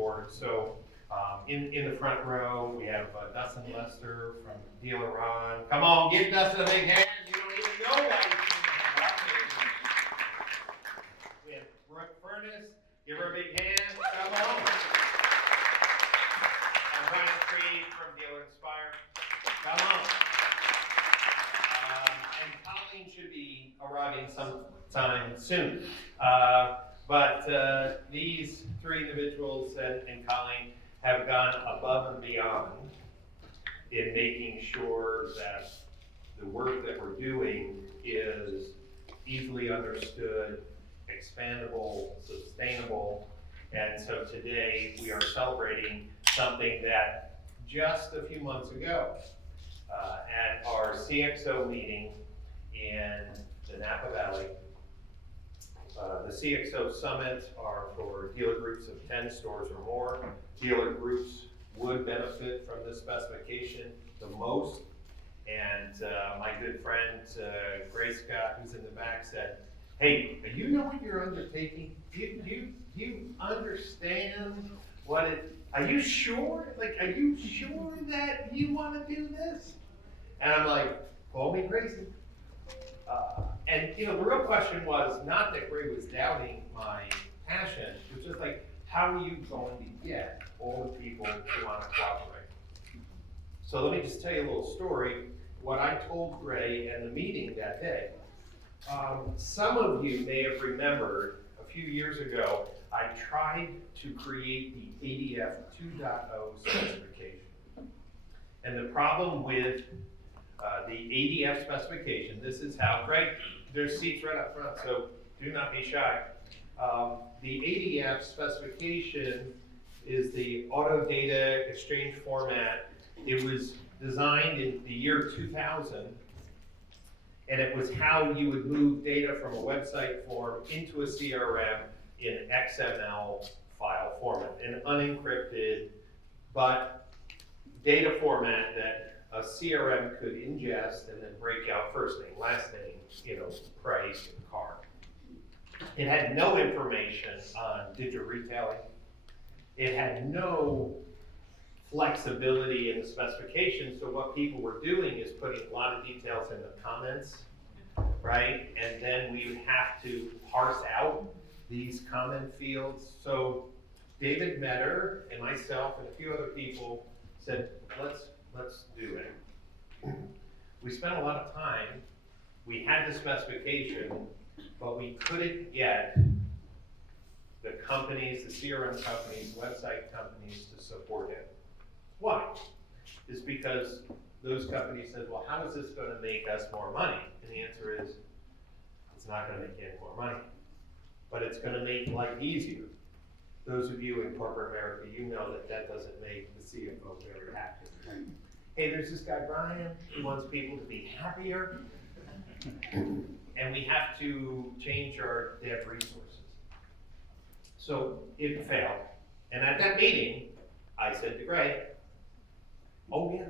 board. So in the front row, we have Dustin Lester from Dealer Ron. Come on, give Dustin a big hand. You don't even know that he's doing that. We have Brooke Furness. Give her a big hand. Come on. And Ryan Creed from Dealer Inspire. Come on. And Colleen should be arriving sometime soon. But these three individuals and Colleen have gone above and beyond in making sure that the work that we're doing is easily understood, expandable, sustainable. And so today we are celebrating something that just a few months ago at our CXO meeting in the Napa Valley. The CXO summits are for dealer groups of 10 stores or more. Dealer groups would benefit from this specification the most. And my good friend, Gray Scott, who's in the back, said, hey, you know what you're undertaking? Do you understand what it, are you sure? Like, are you sure that you want to do this? And I'm like, call me crazy. And the real question was not that Gray was doubting my passion. It was just like, how are you going to get all the people who want to cooperate? So let me just tell you a little story. What I told Gray in the meeting that day. Some of you may have remembered a few years ago, I tried to create the ADF 2.0 specification. And the problem with the ADF specification, this is how, Greg, there's seats right up front, so do not be shy. The ADF specification is the auto data exchange format. It was designed in the year 2000, and it was how you would move data from a website form into a CRM in an XML file format, an unencrypted, but data format that a CRM could ingest and then break out first name, last name, price, and car. It had no information on digital retailing. It had no flexibility in the specification, so what people were doing is putting a lot of details in the comments, right? And then we would have to parse out these comment fields. So David Metter and myself and a few other people said, let's do it. We spent a lot of time, we had the specification, but we couldn't get the companies, the CRM companies, website companies to support it. Why? It's because those companies said, well, how is this going to make us more money? And the answer is, it's not going to make any more money, but it's going to make life easier. Those of you in corporate America, you know that doesn't make the CFO very happy. Hey, there's this guy, Brian, he wants people to be happier, and we have to change our dev resources. So it failed. And at that meeting, I said to Greg, oh yeah,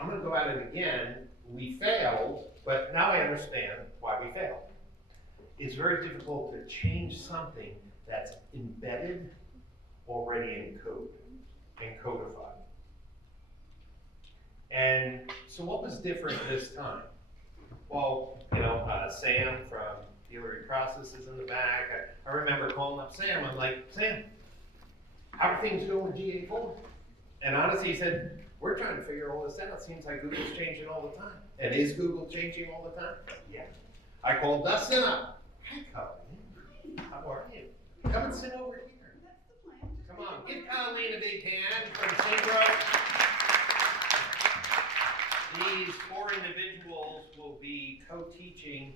I'm gonna go at it again. We failed, but now I understand why we failed. It's very difficult to change something that's embedded already in code and codified. And so what was different this time? Well, Sam from Dealer Processes in the back, I remember calling up Sam, I'm like, Sam, how are things going with GA4? And honestly, he said, we're trying to figure all this out. It seems like Google's changing all the time. And is Google changing all the time? Yeah. I called Dustin up. Hi, Colleen. How are you? Come and sit over here. That's the plan. Come on, give Colleen a big hand from Syncro. These four individuals will be co-teaching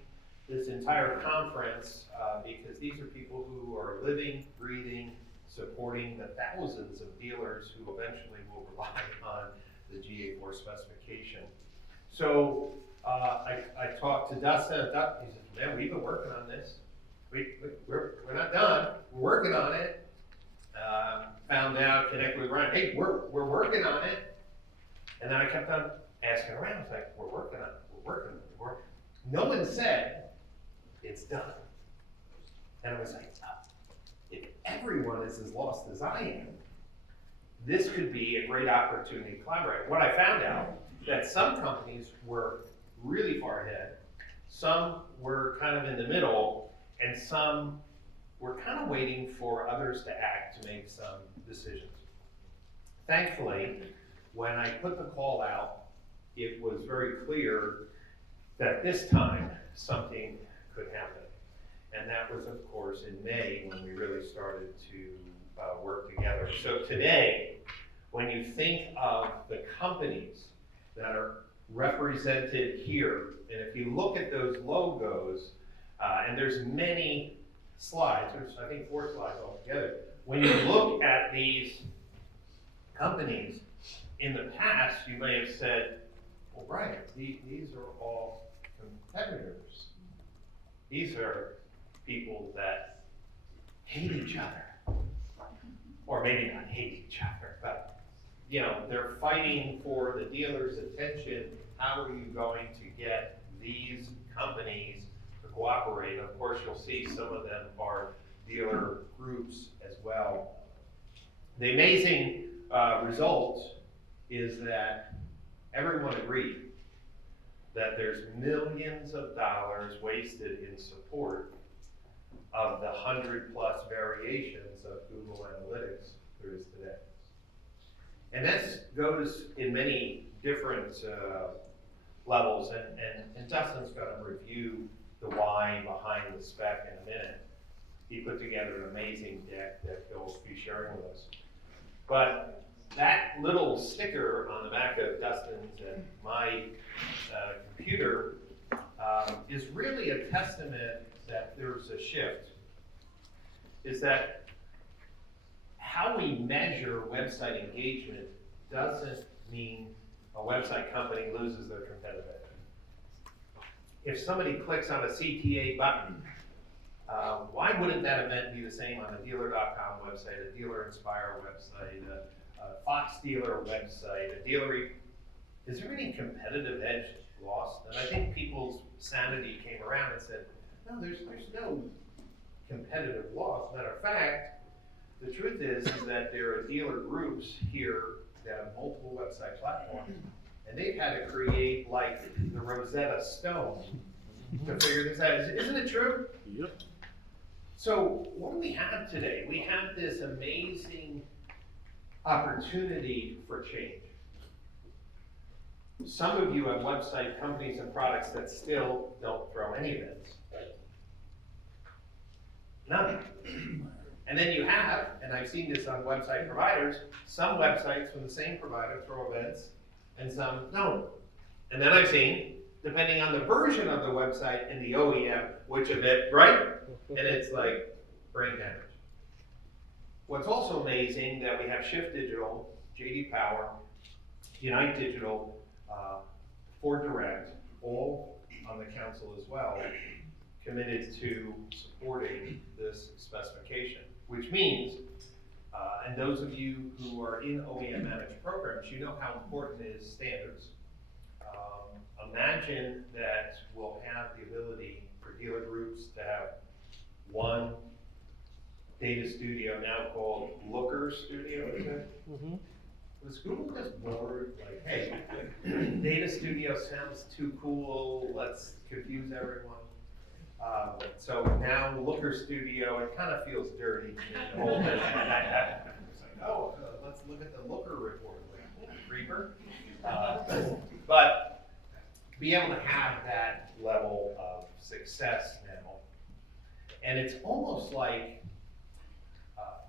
this entire conference because these are people who are living, breathing, supporting the thousands of dealers who eventually will rely on the GA4 specification. So I talked to Dustin. He said, man, we've been working on this. We're not done. We're working on it. Found out, connected with Ryan, hey, we're working on it. And then I kept on asking around. I was like, we're working on it. We're working on it. No one said it's done. And I was like, if everyone is as lost as I am, this could be a great opportunity to collaborate. What I found out, that some companies were really far ahead, some were kind of in the middle, and some were kind of waiting for others to act to make some decisions. Thankfully, when I put the call out, it was very clear that this time something could happen. And that was, of course, in May when we really started to work together. So today, when you think of the companies that are represented here, and if you look at those logos, and there's many slides, there's I think 4 slides altogether. When you look at these companies, in the past you may have said, well, right, these are all competitors. These are people that hate each other. Or maybe not hate each other, but they're fighting for the dealer's attention. How are you going to get these companies to cooperate? Of course, you'll see some of them are dealer groups as well. The amazing result is that everyone agreed that there's millions of dollars wasted in support of the 100+ variations of Google Analytics there is today. And that goes in many different levels, and Dustin's going to review the why behind the spec in a minute. He put together an amazing deck that he'll be sharing with us. But that little sticker on the back of Dustin's and my computer is really a testament that there's a shift. Is that how we measure website engagement doesn't mean a website company loses their competitive edge. If somebody clicks on a CTA button, why wouldn't that event be the same on a dealer.com website, a Dealer Inspire website, a Fox Dealer website, a dealer? Is there any competitive edge lost? And I think people's sanity came around and said, no, there's no competitive loss. Matter of fact, the truth is that there are dealer groups here that have multiple website platforms, and they've had to create like the Rosetta Stone to figure this out. Isn't it true? Yep. So what do we have today? We have this amazing opportunity for change. Some of you have website companies and products that still don't throw any events. None. And then you have, and I've seen this on website providers, some websites from the same provider throw events and some don't. And then I've seen, depending on the version of the website and the OEM, which event, right? And it's like brain damage. What's also amazing that we have Shift Digital, JD Power, Unite Digital, Ford Direct, all on the council as well, committed to supporting this specification, which means, and those of you who are in OEM managed programs, you know how important it is standards. Imagine that we'll have the ability for dealer groups to have one data studio now called Looker Studio, is it? Mm-hmm. Was Google just bored? Like, hey, data studio sounds too cool, let's confuse everyone. So now Looker Studio, it kind of feels dirty. It's like, oh, let's look at the Looker report. Like, creeper. But be able to have that level of success now. And it's almost like,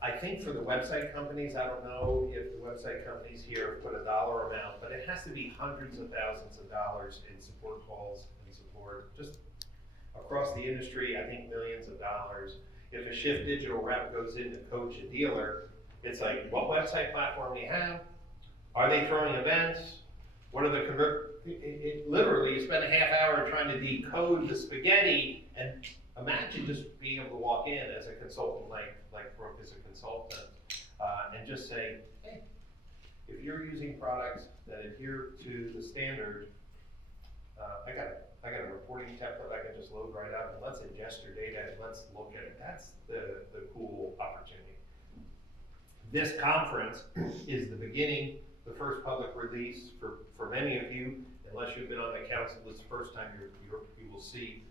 I think for the website companies, I don't know if the website companies here put a dollar amount, but it has to be hundreds of thousands of dollars in support calls and support. Just across the industry, I think millions of dollars. If a Shift Digital rep goes in to coach a dealer, it's like, what website platform do you have? Are they throwing events? What are the literally, you spend a half hour trying to decode the spaghetti, and imagine just being able to walk in as a consultant, like Brooke is a consultant, and just say, hey, if you're using products that adhere to the standard, I got a reporting template I can just load right up, and let's ingest your data and let's look at it. That's the cool opportunity. This conference is the beginning, the first public release for many of you. Unless you've been on the council, this is the first time you will see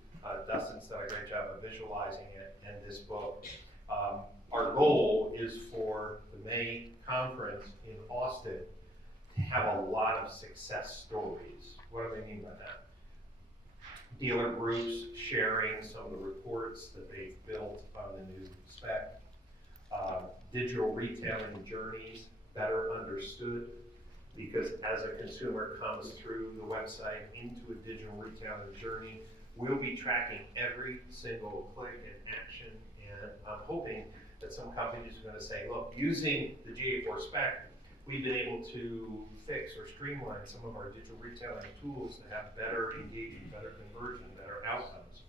Dustin's done a great job of visualizing it in this book. Our goal is for the May conference in Austin to have a lot of success stories. What do I mean by that? Dealer groups sharing some of the reports that they've built on the new spec. Digital retailing journeys better understood, because as a consumer comes through the website into a digital retailing journey, we'll be tracking every single click and action, and I'm hoping that some companies are going to say, look, using the GA4 spec, we've been able to fix or streamline some of our digital retailing tools to have better engagement, better conversion, better outcomes.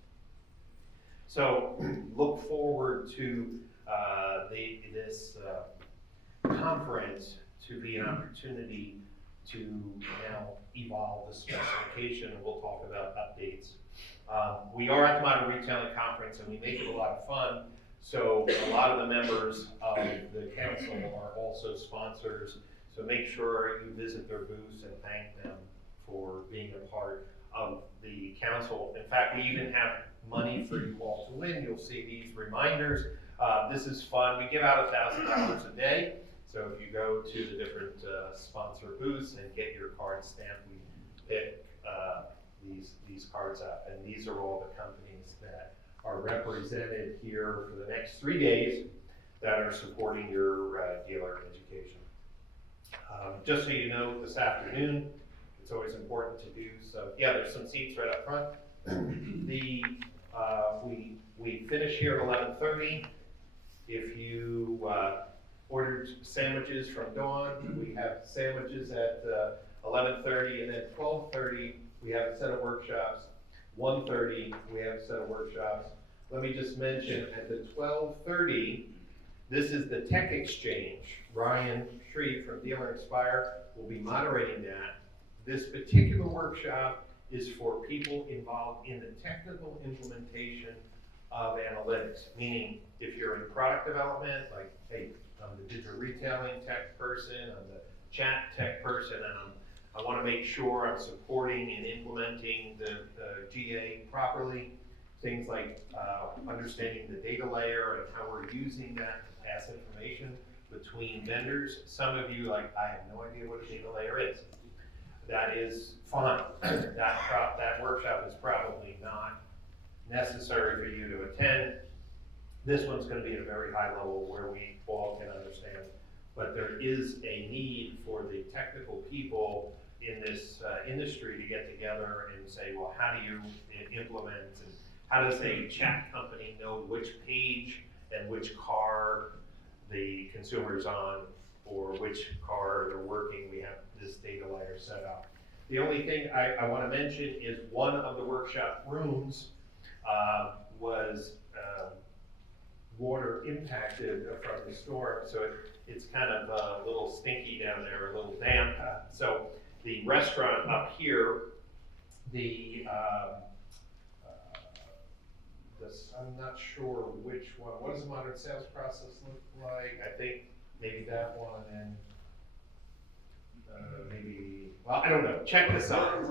So look forward to this conference to be an opportunity to now evolve the specification, and we'll talk about updates. We are at the Modern Retailing Conference, and we make it a lot of fun. So a lot of the members of the council are also sponsors. So make sure you visit their booths and thank them for being a part of the council. In fact, we even have money for you all to win. You'll see these reminders. This is fun. We give out $1,000 a day. So if you go to the different sponsor booths and get your card stamped, we pick these cards up. And these are all the companies that are represented here for the next 3 days that are supporting your dealer education. Just so you know, this afternoon, it's always important to do so. Yeah, there's some seats right up front. We finish here at 11:30. If you ordered sandwiches from Dawn, we have sandwiches at 11:30, and then 12:30 we have a set of workshops. 1:30 we have a set of workshops. Let me just mention at the 12:30, this is the tech exchange. Ryan Shreve from Dealer Inspire will be moderating that. This particular workshop is for people involved in the technical implementation of analytics, meaning if you're in product development, like, hey, I'm the digital retailing tech person, I'm the chat tech person, and I want to make sure I'm supporting and implementing the GA properly. Things like understanding the data layer and how we're using that to pass information between vendors. Some of you, like, I have no idea what a data layer is. That is fine. That workshop is probably not necessary for you to attend. This one's going to be at a very high level where we all can understand. But there is a need for the technical people in this industry to get together and say, well, how do you implement, and how does a chat company know which page and which car the consumer's on, or which car they're working? We have this data layer set up. The only thing I want to mention is one of the workshop rooms was water impacted from the storm, so it's kind of a little stinky down there, a little damp. So the restaurant up here, I'm not sure which one. What does the modern sales process look like? I think maybe that one, and maybe, well, I don't know. Check the signs.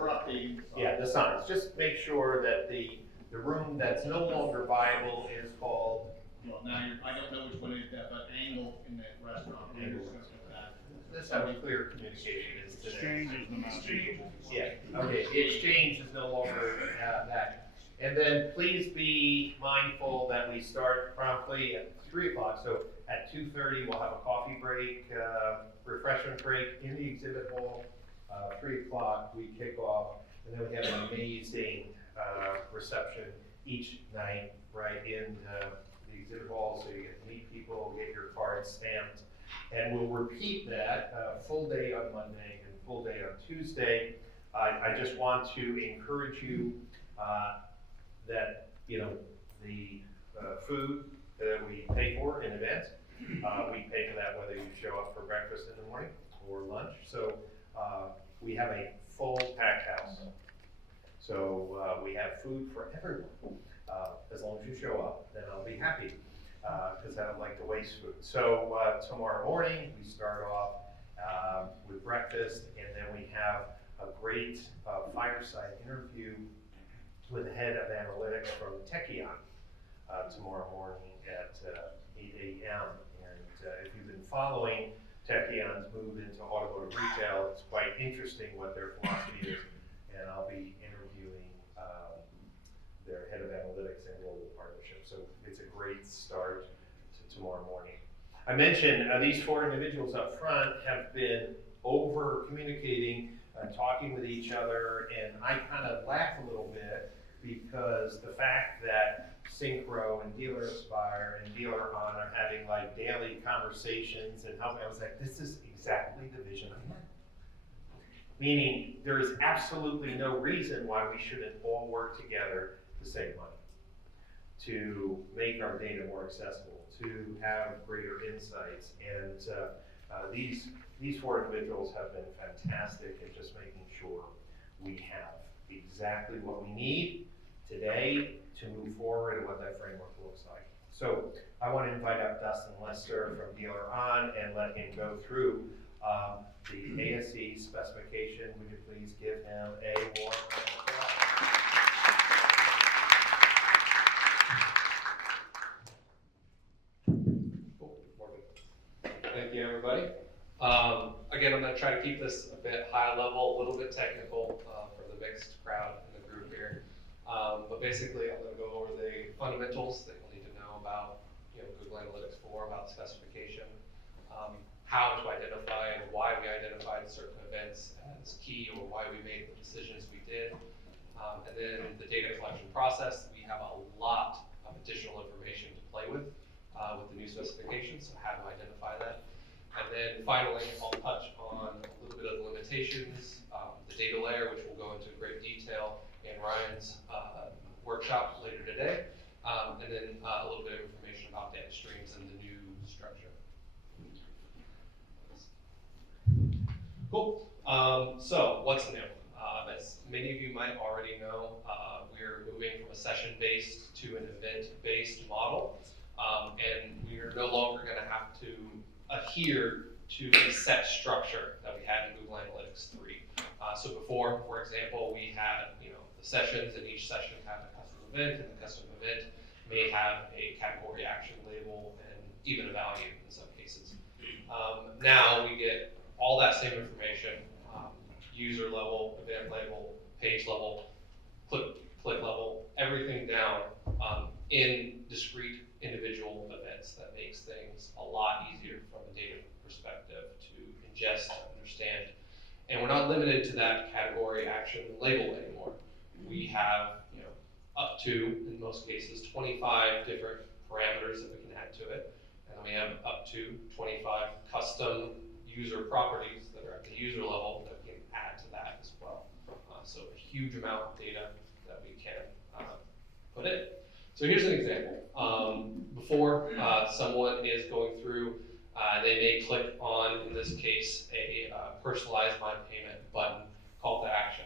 Yeah, the signs. Just make sure that the room that's no longer viable is called. Well, now I don't know which one it is, but angle in that restaurant. That's how clear communication is today. Exchange is the most valuable. Yeah, okay, the exchange is no longer that. And then please be mindful that we start promptly at 3 o'clock. So at 2:30, we'll have a coffee break, refreshment break in the exhibit hall. 3 o'clock, we kick off, and then we have an amazing reception each night right in the exhibit hall, so you get to meet people, get your cards stamped. And we'll repeat that full day on Monday and full day on Tuesday. I just want to encourage you that, you know, the food that we pay for in advance, we pay for that whether you show up for breakfast in the morning or lunch. So we have a full packed house. So we have food for everyone. As long as you show up, then I'll be happy. because I don't like to waste food. So tomorrow morning, we start off with breakfast, and then we have a great fireside interview with the head of analytics from Techion tomorrow morning at 8 a.m. And if you've been following Techion's move into automotive retail, it's quite interesting what their philosophy is. And I'll be interviewing their head of analytics and global partnership. So it's a great start to tomorrow morning. I mentioned these four individuals up front have been over communicating, talking with each other, and I kind of laugh a little bit because the fact that Synchro and Dealer Aspire and Dealer On are having like daily conversations and helping, I was like, this is exactly the vision I had. Meaning there is absolutely no reason why we shouldn't all work together to save money, to make our data more accessible, to have greater insights. And these four individuals have been fantastic at just making sure we have exactly what we need today to move forward and what that framework looks like. So I want to invite up Dustin Lester from Dealer On and let him go through the ASE specification. Would you please give him a warm round of applause? Thank you, everybody. Again, I'm going to try to keep this a bit high level, a little bit technical for the mixed crowd in the group here. But basically, I'm going to go over the fundamentals that you'll need to know about, Google Analytics 4, about the specification, how to identify and why we identified certain events as key or why we made the decisions we did, and then the data collection process. We have a lot of additional information to play with the new specification, so how to identify that. And then finally, I'll touch on a little bit of the limitations, the data layer, which we'll go into great detail in Ryan's workshop later today, and then a little bit of information about data streams and the new structure. Cool. So what's new? As many of you might already know, we're moving from a session-based to an event-based model, and we're no longer going to have to adhere to a set structure that we had in Google Analytics 3. So before, for example, we had the sessions, and each session had a custom event, and the custom event may have a category action label and even a value in some cases. Now we get all that same information, user level, event label, page level, click level, everything down in discrete individual events. That makes things a lot easier from a data perspective to ingest and understand. And we're not limited to that category action label anymore. We have up to, in most cases, 25 different parameters that we can add to it. And then we have up to 25 custom user properties that are at the user level that we can add to that as well. So a huge amount of data that we can put in. So here's an example. Before someone is going through, they may click on, in this case, a personalized my payment button, call to action.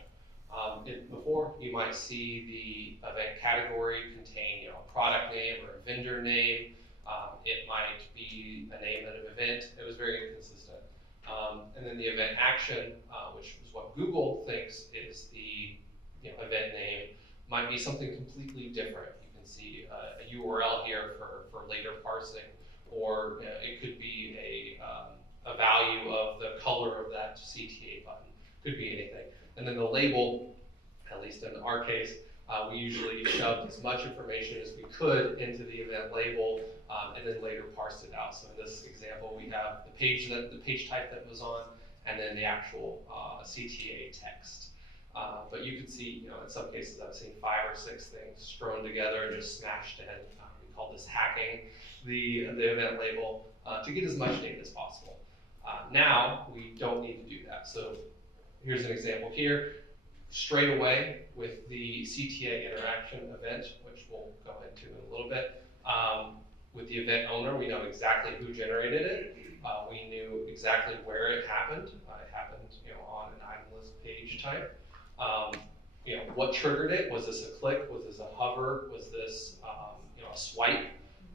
Before, you might see the event category contain a product name or a vendor name. It might be a name of an event. It was very inconsistent. And then the event action, which is what Google thinks is the event name, might be something completely different. You can see a URL here for later parsing, or it could be a value of the color of that CTA button. Could be anything. And then the label, at least in our case, we usually shoved as much information as we could into the event label, and then later parsed it out. So in this example, we have the page type that was on, and then the actual CTA text. But you can see, in some cases, I've seen 5 or 6 things strewn together and just smashed in. We call this hacking the event label to get as much data as possible. Now we don't need to do that. So here's an example here. Straight away with the CTA interaction event, which we'll go into in a little bit. With the event owner, we know exactly who generated it. We knew exactly where it happened. It happened, on an item list page type. What triggered it? Was this a click? Was this a hover? Was this, a swipe?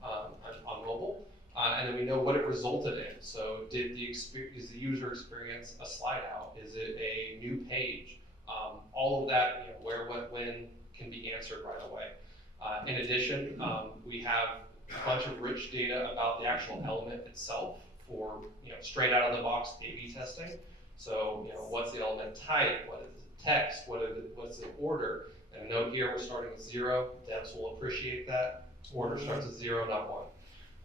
on mobile. And then we know what it resulted in. So is the user experience a slide out? Is it a new page? All of that, where, what, when can be answered right away. In addition, we have a bunch of rich data about the actual element itself for, straight out of the box A/B testing. So, what's the element type? What is the text? What's the order? And note here, we're starting with 0. Devs will appreciate that. Order starts with 0, not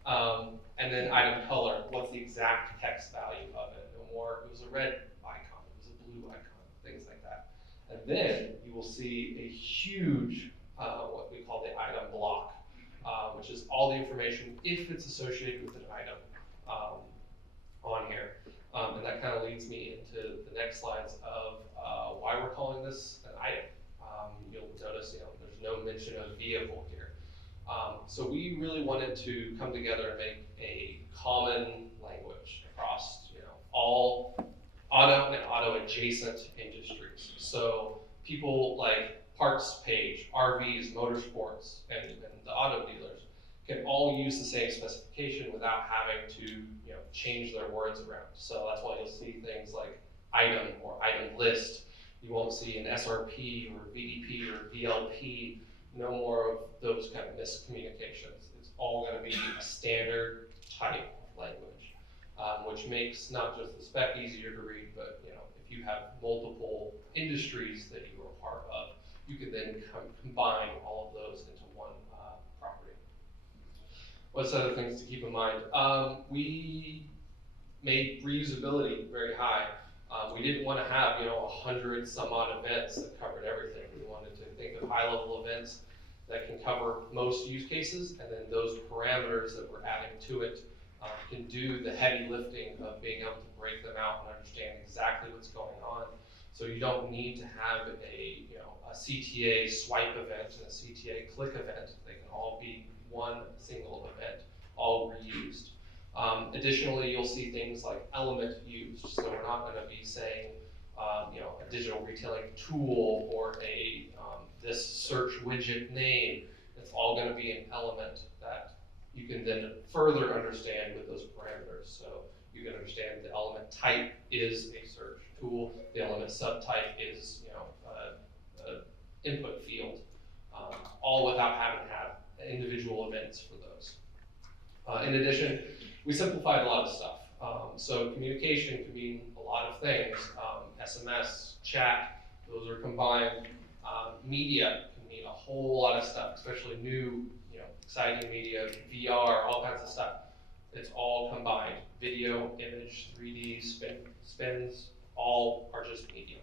1. And then item color. What's the exact text value of it? No more, it was a red icon, it was a blue icon, things like that. And then you will see a huge, what we call the item block, which is all the information if it's associated with an item on here. And that kind of leads me into the next slides of why we're calling this an item. You'll notice, there's no mention of vehicle here. So we really wanted to come together and make a common language across, all auto and auto adjacent industries. So people like parts page, RVs, motorsports, and the auto dealers can all use the same specification without having to, change their words around. So that's why you'll see things like item or item list. You won't see an SRP or VDP or VLP. No more of those kind of miscommunications. It's all going to be a standard type language, which makes not just the spec easier to read, but if you have multiple industries that you are a part of, you can then combine all of those into one property. What's other things to keep in mind? We made reusability very high. We didn't want to have 100 some odd events that covered everything. We wanted to think of high-level events that can cover most use cases, and then those parameters that we're adding to it can do the heavy lifting of being able to break them out and understand exactly what's going on. So you don't need to have a CTA swipe event and a CTA click event. They can all be one single event, all reused. Additionally, you'll see things like element used. So we're not going to be saying, a digital retailing tool or this search widget name. It's all going to be an element that you can then further understand with those parameters. So you can understand the element type is a search tool. The element subtype is, input field, all without having to have individual events for those. In addition, we simplified a lot of stuff. So communication can mean a lot of things. SMS, chat, those are combined. Media can mean a whole lot of stuff, especially new, exciting media, VR, all kinds of stuff. It's all combined. Video, image, 3D, spins, all are just media.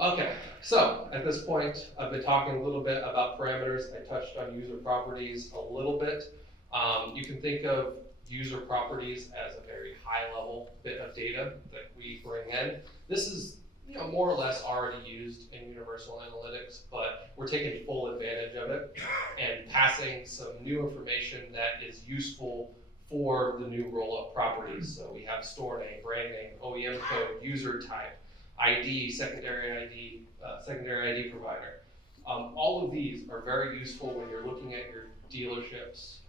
Okay, so at this point, I've been talking a little bit about parameters. I touched on user properties a little bit. You can think of user properties as a very high level bit of data that we bring in. This is more or less already used in Universal Analytics, but we're taking full advantage of it and passing some new information that is useful for the new roll-up properties. So we have store name, brand name, OEM code, user type, ID, secondary ID provider. All of these are very useful when you're looking at your dealerships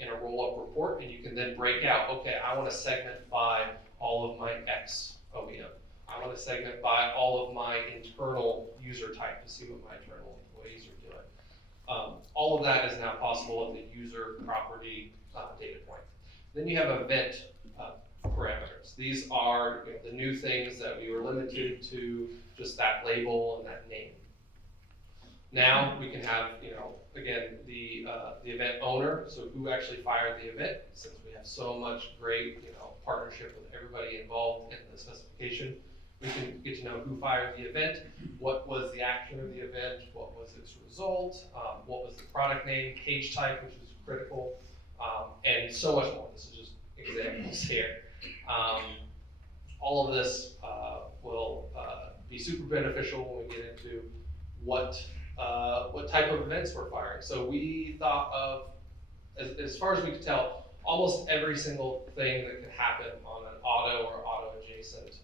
in a roll-up report, and you can then break out, okay, I want to segment by all of my X OEM. I want to segment by all of my internal user type to see what my internal employees are doing. All of that is now possible at the user property data point. Then you have event parameters. These are the new things that we were limited to just that label and that name. Now we can have, again, the event owner, so who actually fired the event, since we have so much great, partnership with everybody involved in the specification. We can get to know who fired the event, what was the action of the event, what was its result, what was the product name, page type, which is critical, and so much more. This is just examples here. All of this will be super beneficial when we get into what type of events we're firing. So we thought of, as far as we could tell, almost every single thing that could happen on an auto or auto adjacent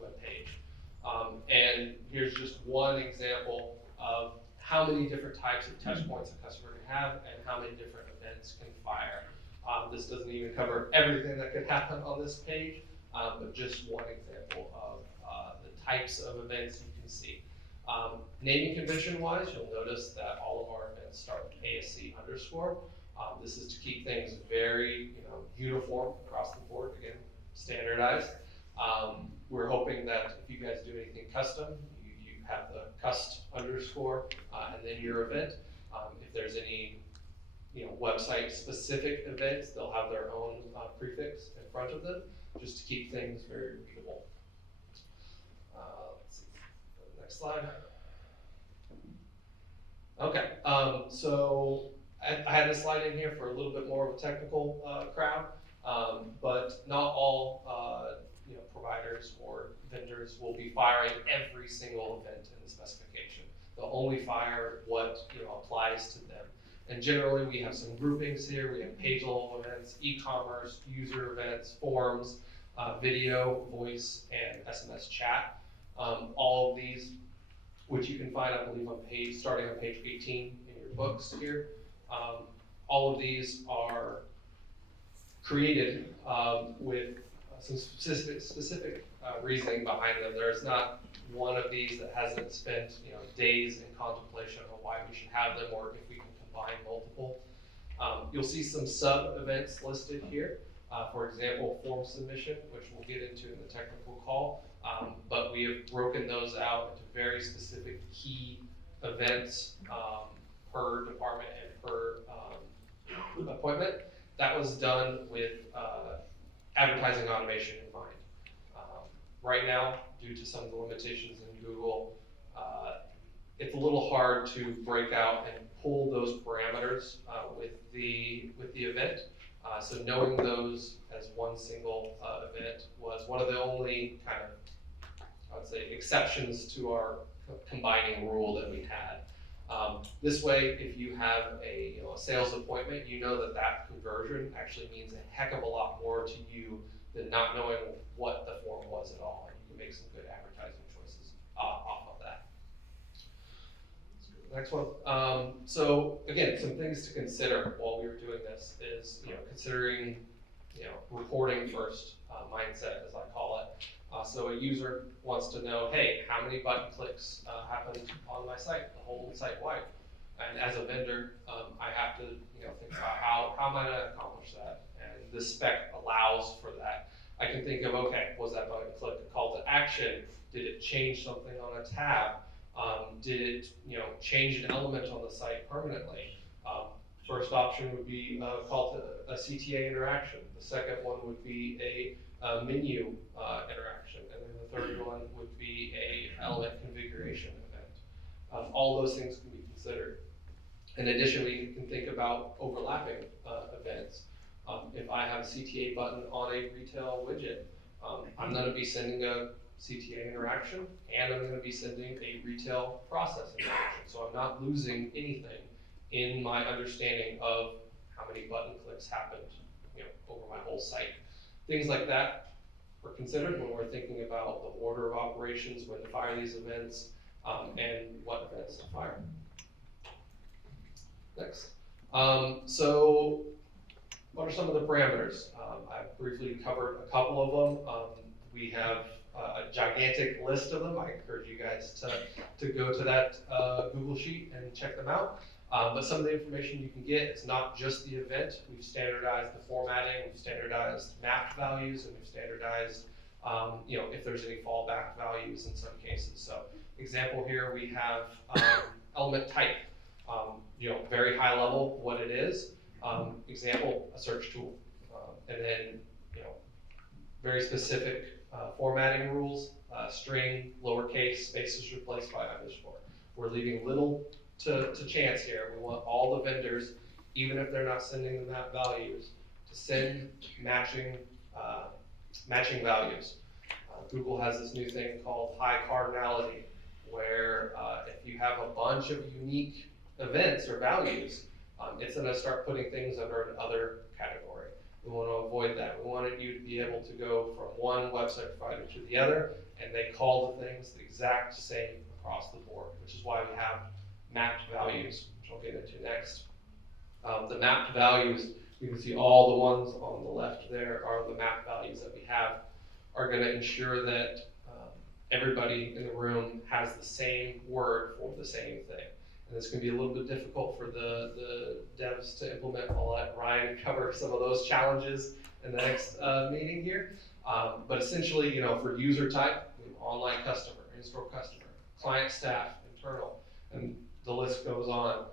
web page. And here's just one example of how many different types of touch points a customer can have and how many different events can fire. This doesn't even cover everything that could happen on this page, but just one example of the types of events you can see. Naming convention wise, you'll notice that all of our events start with ASC _. This is to keep things very uniform across the board, again, standardized. We're hoping that if you guys do anything custom, you have the cust _ and then your event. If there's any website specific events, they'll have their own prefix in front of them, just to keep things very readable. Let's see, next slide. Okay, so I had this slide in here for a little bit more of a technical crowd, but not all providers or vendors will be firing every single event in the specification. They'll only fire what applies to them. And generally, we have some groupings here. We have page level events, e-commerce, user events, forums, video, voice, and SMS chat. All of these, which you can find, I believe, starting on page 18 in your books here. All of these are created with some specific reasoning behind them. There's not one of these that hasn't spent days in contemplation on why we should have them or if we can combine multiple. You'll see some sub-events listed here. For example, form submission, which we'll get into in the technical call. But we have broken those out into very specific key events per department and per appointment. That was done with advertising automation in mind. Right now, due to some of the limitations in Google, it's a little hard to break out and pull those parameters with the event. So knowing those as one single event was one of the only kind of, I would say, exceptions to our combining rule that we had. This way, if you have a sales appointment, you know that conversion actually means a heck of a lot more to you than not knowing what the form was at all. And you can make some good advertising choices off of that. Let's go to the next one. So again, some things to consider while we were doing this is considering reporting first mindset, as I call it. So a user wants to know, hey, how many button clicks happened on my site, the whole site wide? And as a vendor, I have to think about how am I going to accomplish that? And the spec allows for that. I can think of, okay, was that button click a call to action? Did it change something on a tab? Did it change an element on the site permanently? First option would be a call to a CTA interaction. The second one would be a menu interaction, and then the third one would be a element configuration event. All those things can be considered. In addition, we can think about overlapping events. If I have a CTA button on a retail widget, I'm going to be sending a CTA interaction, and I'm going to be sending a retail process interaction. So I'm not losing anything in my understanding of how many button clicks happened over my whole site. Things like that are considered when we're thinking about the order of operations, when to fire these events, and what events to fire. Next. So what are some of the parameters? I've briefly covered a couple of them. We have a gigantic list of them. I encourage you guys to go to that Google Sheet and check them out. But some of the information you can get is not just the event. We've standardized the formatting, we've standardized mapped values, and we've standardized if there's any fallback values in some cases. So example here, we have element type, very high level what it is. Example, a search tool. And then very specific formatting rules, string, lowercase, spaces replaced by underscore. We're leaving little to chance here. We want all the vendors, even if they're not sending the map values, to send matching values. Google has this new thing called high cardinality, where if you have a bunch of unique events or values, it's going to start putting things under an other category. We want to avoid that. We wanted you to be able to go from one website provider to the other, and they call the things the exact same across the board, which is why we have mapped values, which I'll get into next. The mapped values, you can see all the ones on the left there are the mapped values that we have, are gonna ensure that everybody in the room has the same word for the same thing. And it's gonna be a little bit difficult for the devs to implement. I'll let Ryan cover some of those challenges in the next meeting here. But essentially, you know, for user type, we have online customer, in-store customer, client staff, internal, and the list goes on.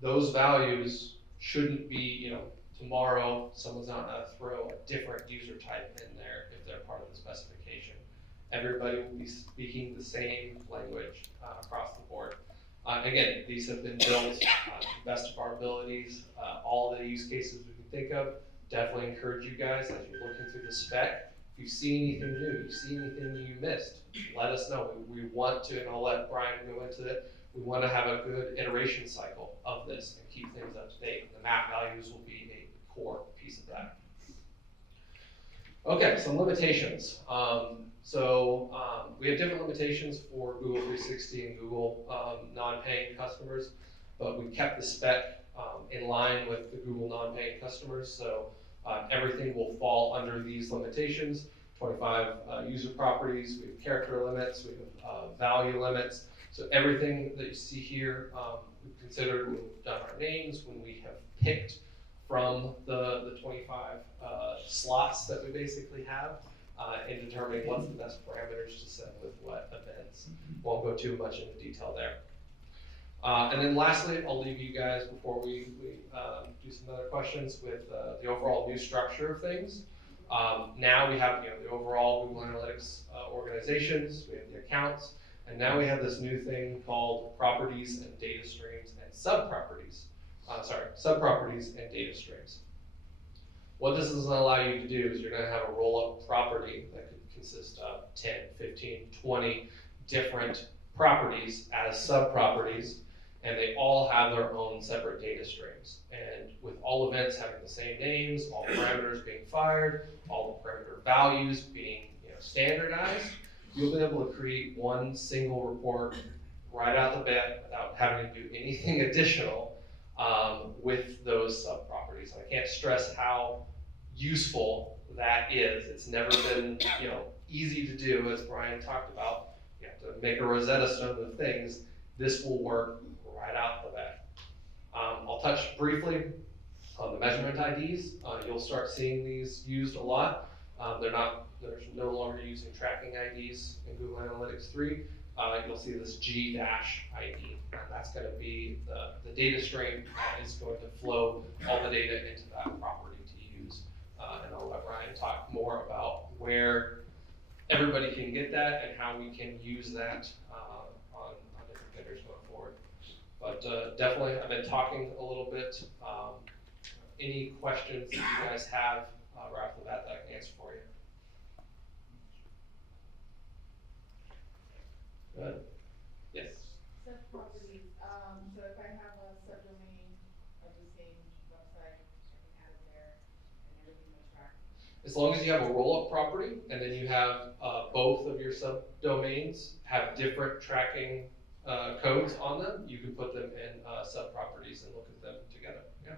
Those values shouldn't be, you know, tomorrow someone's not gonna throw a different user type in there if they're part of the specification. Everybody will be speaking the same language across the board. Again, these have been built to the best of our abilities. All the use cases we can think of, definitely encourage you guys as you're looking through the spec. If you see anything new, you see anything you missed, let us know. We want to, and I'll let Brian go into it, we want to have a good iteration cycle of this and keep things up to date. The map values will be a core piece of that. Okay, some limitations. We have different limitations for Google 360 and Google non-paying customers, but we kept the spec in line with the Google non-paying customers. So everything will fall under these limitations. 25 user properties, we have character limits, we have value limits. So everything that you see here, we've considered when we've done our names, when we have picked from the 25 slots that we basically have in determining what's the best parameters to send with what events. Won't go too much into detail there. And then lastly, I'll leave you guys before we do some other questions with the overall new structure of things. Now we have, you know, the overall Google Analytics organizations, we have the accounts, and now we have this new thing called properties and data streams and subproperties. Subproperties and data streams. What this is gonna allow you to do is you're gonna have a roll-up property that could consist of 10, 15, 20 different properties as subproperties, and they all have their own separate data streams. And with all events having the same names, all parameters being fired, all the parameter values being, you know, standardized, you'll be able to create one single report right out the bat without having to do anything additional with those subproperties. I can't stress how useful that is. It's never been, you know, easy to do, as Brian talked about. You have to make a Rosetta Stone of things. This will work right out the bat. I'll touch briefly on the measurement IDs. You'll start seeing these used a lot. They're no longer using tracking IDs in Google Analytics 3. You'll see this G-ID, and that's going to be the data stream that is going to flow all the data into that property to use. And I'll let Ryan talk more about where everybody can get that and how we can use that on different vendors going forward. But definitely, I've been talking a little bit. Any questions that you guys have right off the bat that I can answer for you? Good. Yes. Subproperties, so if I have a subdomain of the same website, I can add it there and everything will track. As long as you have a roll-up property and then you have both of your subdomains have different tracking codes on them, you can put them in subproperties and look at them together. Yeah.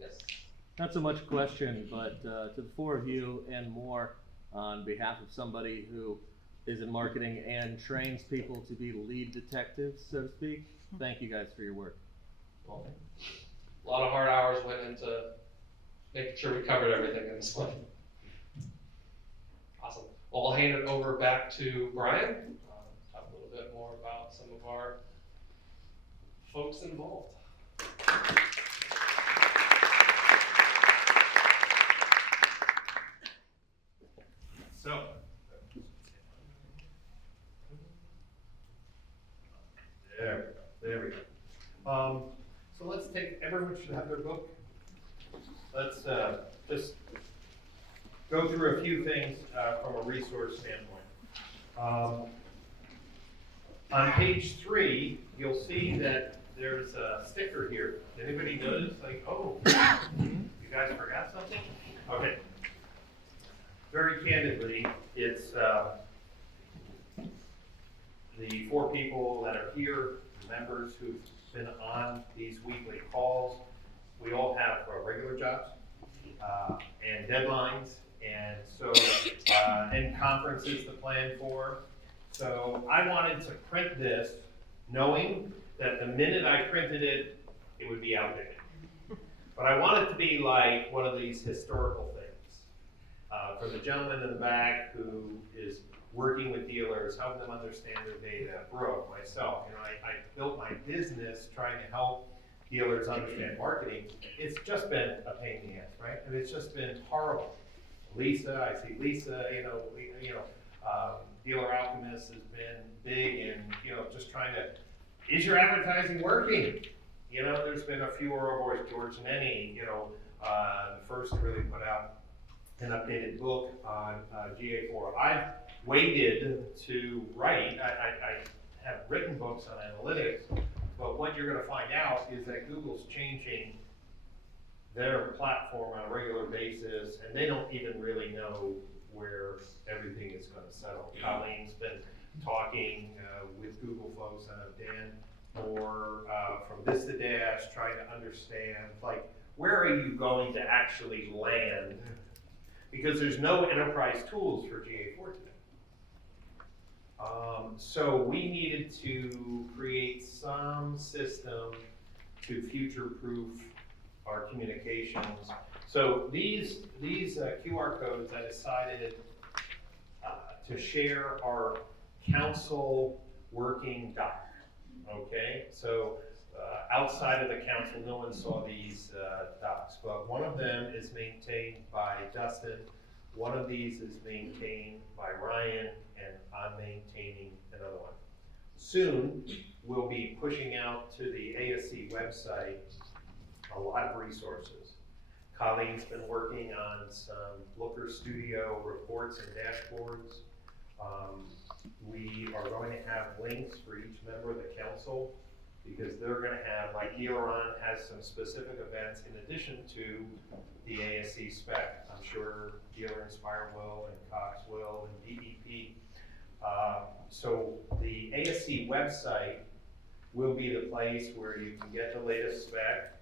Yes. Not so much a question, but to the four of you and more, on behalf of somebody who is in marketing and trains people to be lead detectives, so to speak, thank you guys for your work. Well, a lot of hard hours went into making sure we covered everything in this one. Awesome. Well, I'll hand it over back to Brian. Talk a little bit more about some of our folks involved. So, there we go. So let's take, everyone should have their book. Let's just go through a few things from a resource standpoint. On page 3, you'll see that there's a sticker here. Anybody notice? Like, oh, you guys forgot something? Okay. Very candidly, it's the 4 people that are here, the members who've been on these weekly calls, we all have regular jobs and deadlines, and so, and conferences to plan for. So I wanted to print this knowing that the minute I printed it, it would be outdated. But I want it to be like one of these historical things. For the gentleman in the back who is working with dealers, helping them understand their data, Brooke, myself, I built my business trying to help dealers understand marketing. It's just been a pain in the ass, right? And it's just been horrible. Lisa, I see Lisa, Dealer Alchemist has been big in, just trying to, is your advertising working? There's been a few boys, George Nenny, the first to really put out an updated book on GA4. I've waited to write, I have written books on analytics, but what you're gonna find out is that Google's changing their platform on a regular basis, and they don't even really know where everything is gonna settle. Colleen's been talking with Google folks, Dan Moore from VistaDash, trying to understand, where are you going to actually land? Because there's no enterprise tools for GA4 today. So we needed to create some system to future-proof our communications. So these QR codes, I decided to share our council working doc. Okay, so outside of the council, no one saw these docs, but one of them is maintained by Dustin. One of these is maintained by Ryan, and I'm maintaining another one. Soon, we'll be pushing out to the ASC website a lot of resources. Colleen's been working on some Looker Studio reports and dashboards. We are going to have links for each member of the council, because they're going to have, like Dealeron has some specific events in addition to the ASC spec. I'm sure Dealer Inspire will, and Cox will, and DEP. So the ASC website will be the place where you can get the latest spec.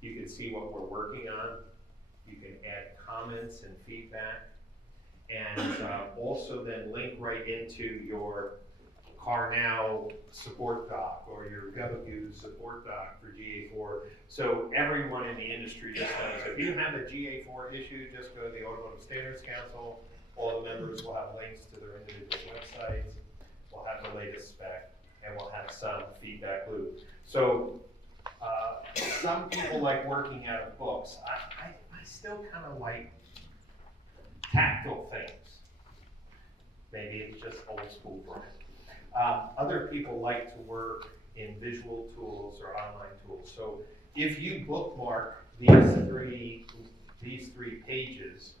You can see what we're working on. You can add comments and feedback, and also then link right into your CarNow support doc or your GovAGoo support doc for GA4. So everyone in the industry just knows, if you have a GA4 issue, just go to the Automotive Standards Council. All the members will have links to their individual websites. We'll have the latest spec, and we'll have some feedback loop. So some people like working out of books. I still kind of like tactile things. Maybe it's just old school for me. Other people like to work in visual tools or online tools. So if you bookmark these three pages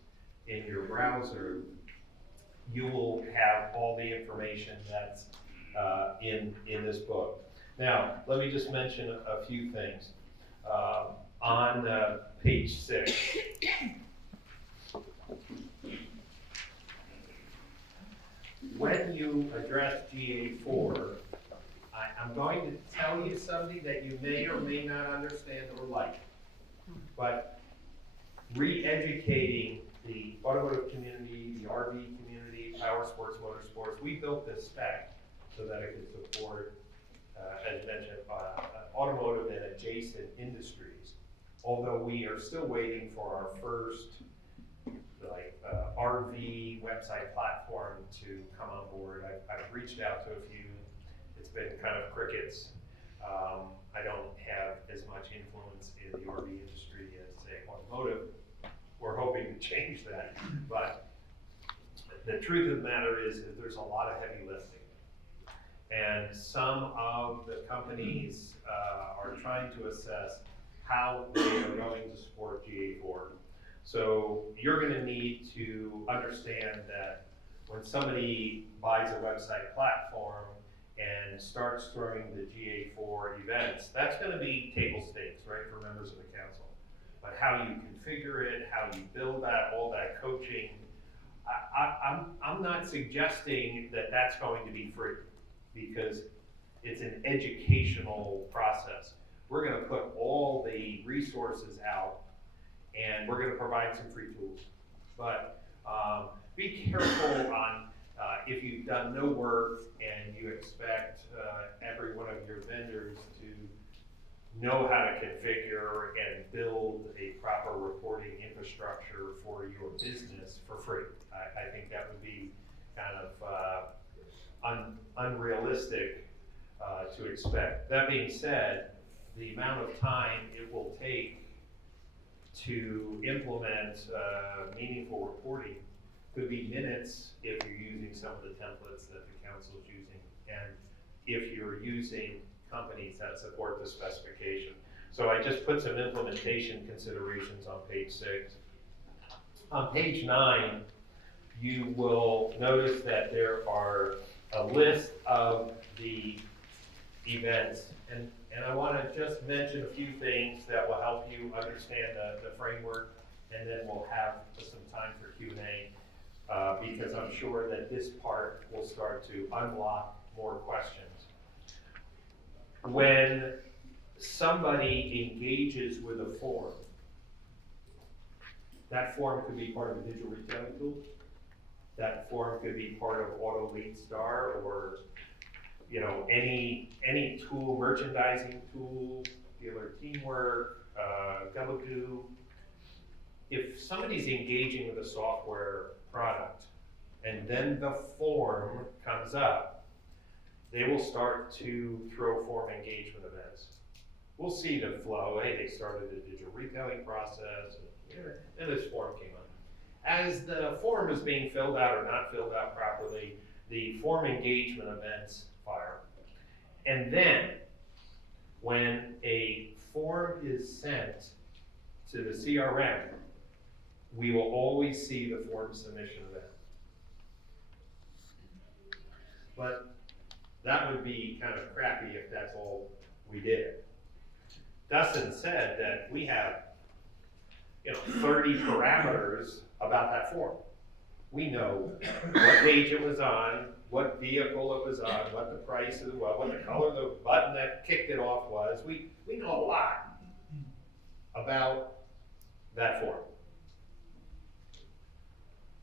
in your browser, you will have all the information that's in this book. Now, let me just mention a few things. On page 6, when you address GA4, I'm going to tell you something that you may or may not understand or like, but re-educating the automotive community, the RV community, power sports, motorsports, we built this spec so that it could support, as mentioned, automotive and adjacent industries. Although we are still waiting for our first RV website platform to come on board. I've reached out to a few. It's been kind of crickets. I don't have as much influence in the RV industry as, say, automotive. We're hoping to change that. But the truth of the matter is that there's a lot of heavy lifting. And some of the companies are trying to assess how they are going to support GA4. So you're going to need to understand that when somebody buys a website platform and starts throwing the GA4 events, that's going to be table stakes, right, for members of the council. But how you configure it, how you build that, all that coaching, I'm not suggesting that that's going to be free. because it's an educational process. We're gonna put all the resources out, and we're gonna provide some free tools. But be careful on if you've done no work and you expect every one of your vendors to know how to configure and build a proper reporting infrastructure for your business for free. I think that would be kind of unrealistic to expect. That being said, the amount of time it will take to implement meaningful reporting could be minutes if you're using some of the templates that the council's using, and if you're using companies that support the specification. So I just put some implementation considerations on page 6. On page 9, you will notice that there are a list of the events, and I want to just mention a few things that will help you understand the framework, and then we'll have some time for Q&A, because I'm sure that this part will start to unlock more questions. When somebody engages with a form, that form could be part of a digital retailing tool. That form could be part of Auto Lead Star, or any tool, merchandising tool, dealer teamwork, Gabagoo. If somebody's engaging with a software product and then the form comes up, they will start to throw form engagement events. We'll see the flow. Hey, they started the digital retailing process, and this form came up. As the form is being filled out or not filled out properly, the form engagement events fire. And then, when a form is sent to the CRM, we will always see the form submission event. But that would be kind of crappy if that's all we did. Dustin said that we have 30 parameters about that form. We know what page it was on, what vehicle it was on, what the price was, what the color of the button that kicked it off was. We know a lot about that form.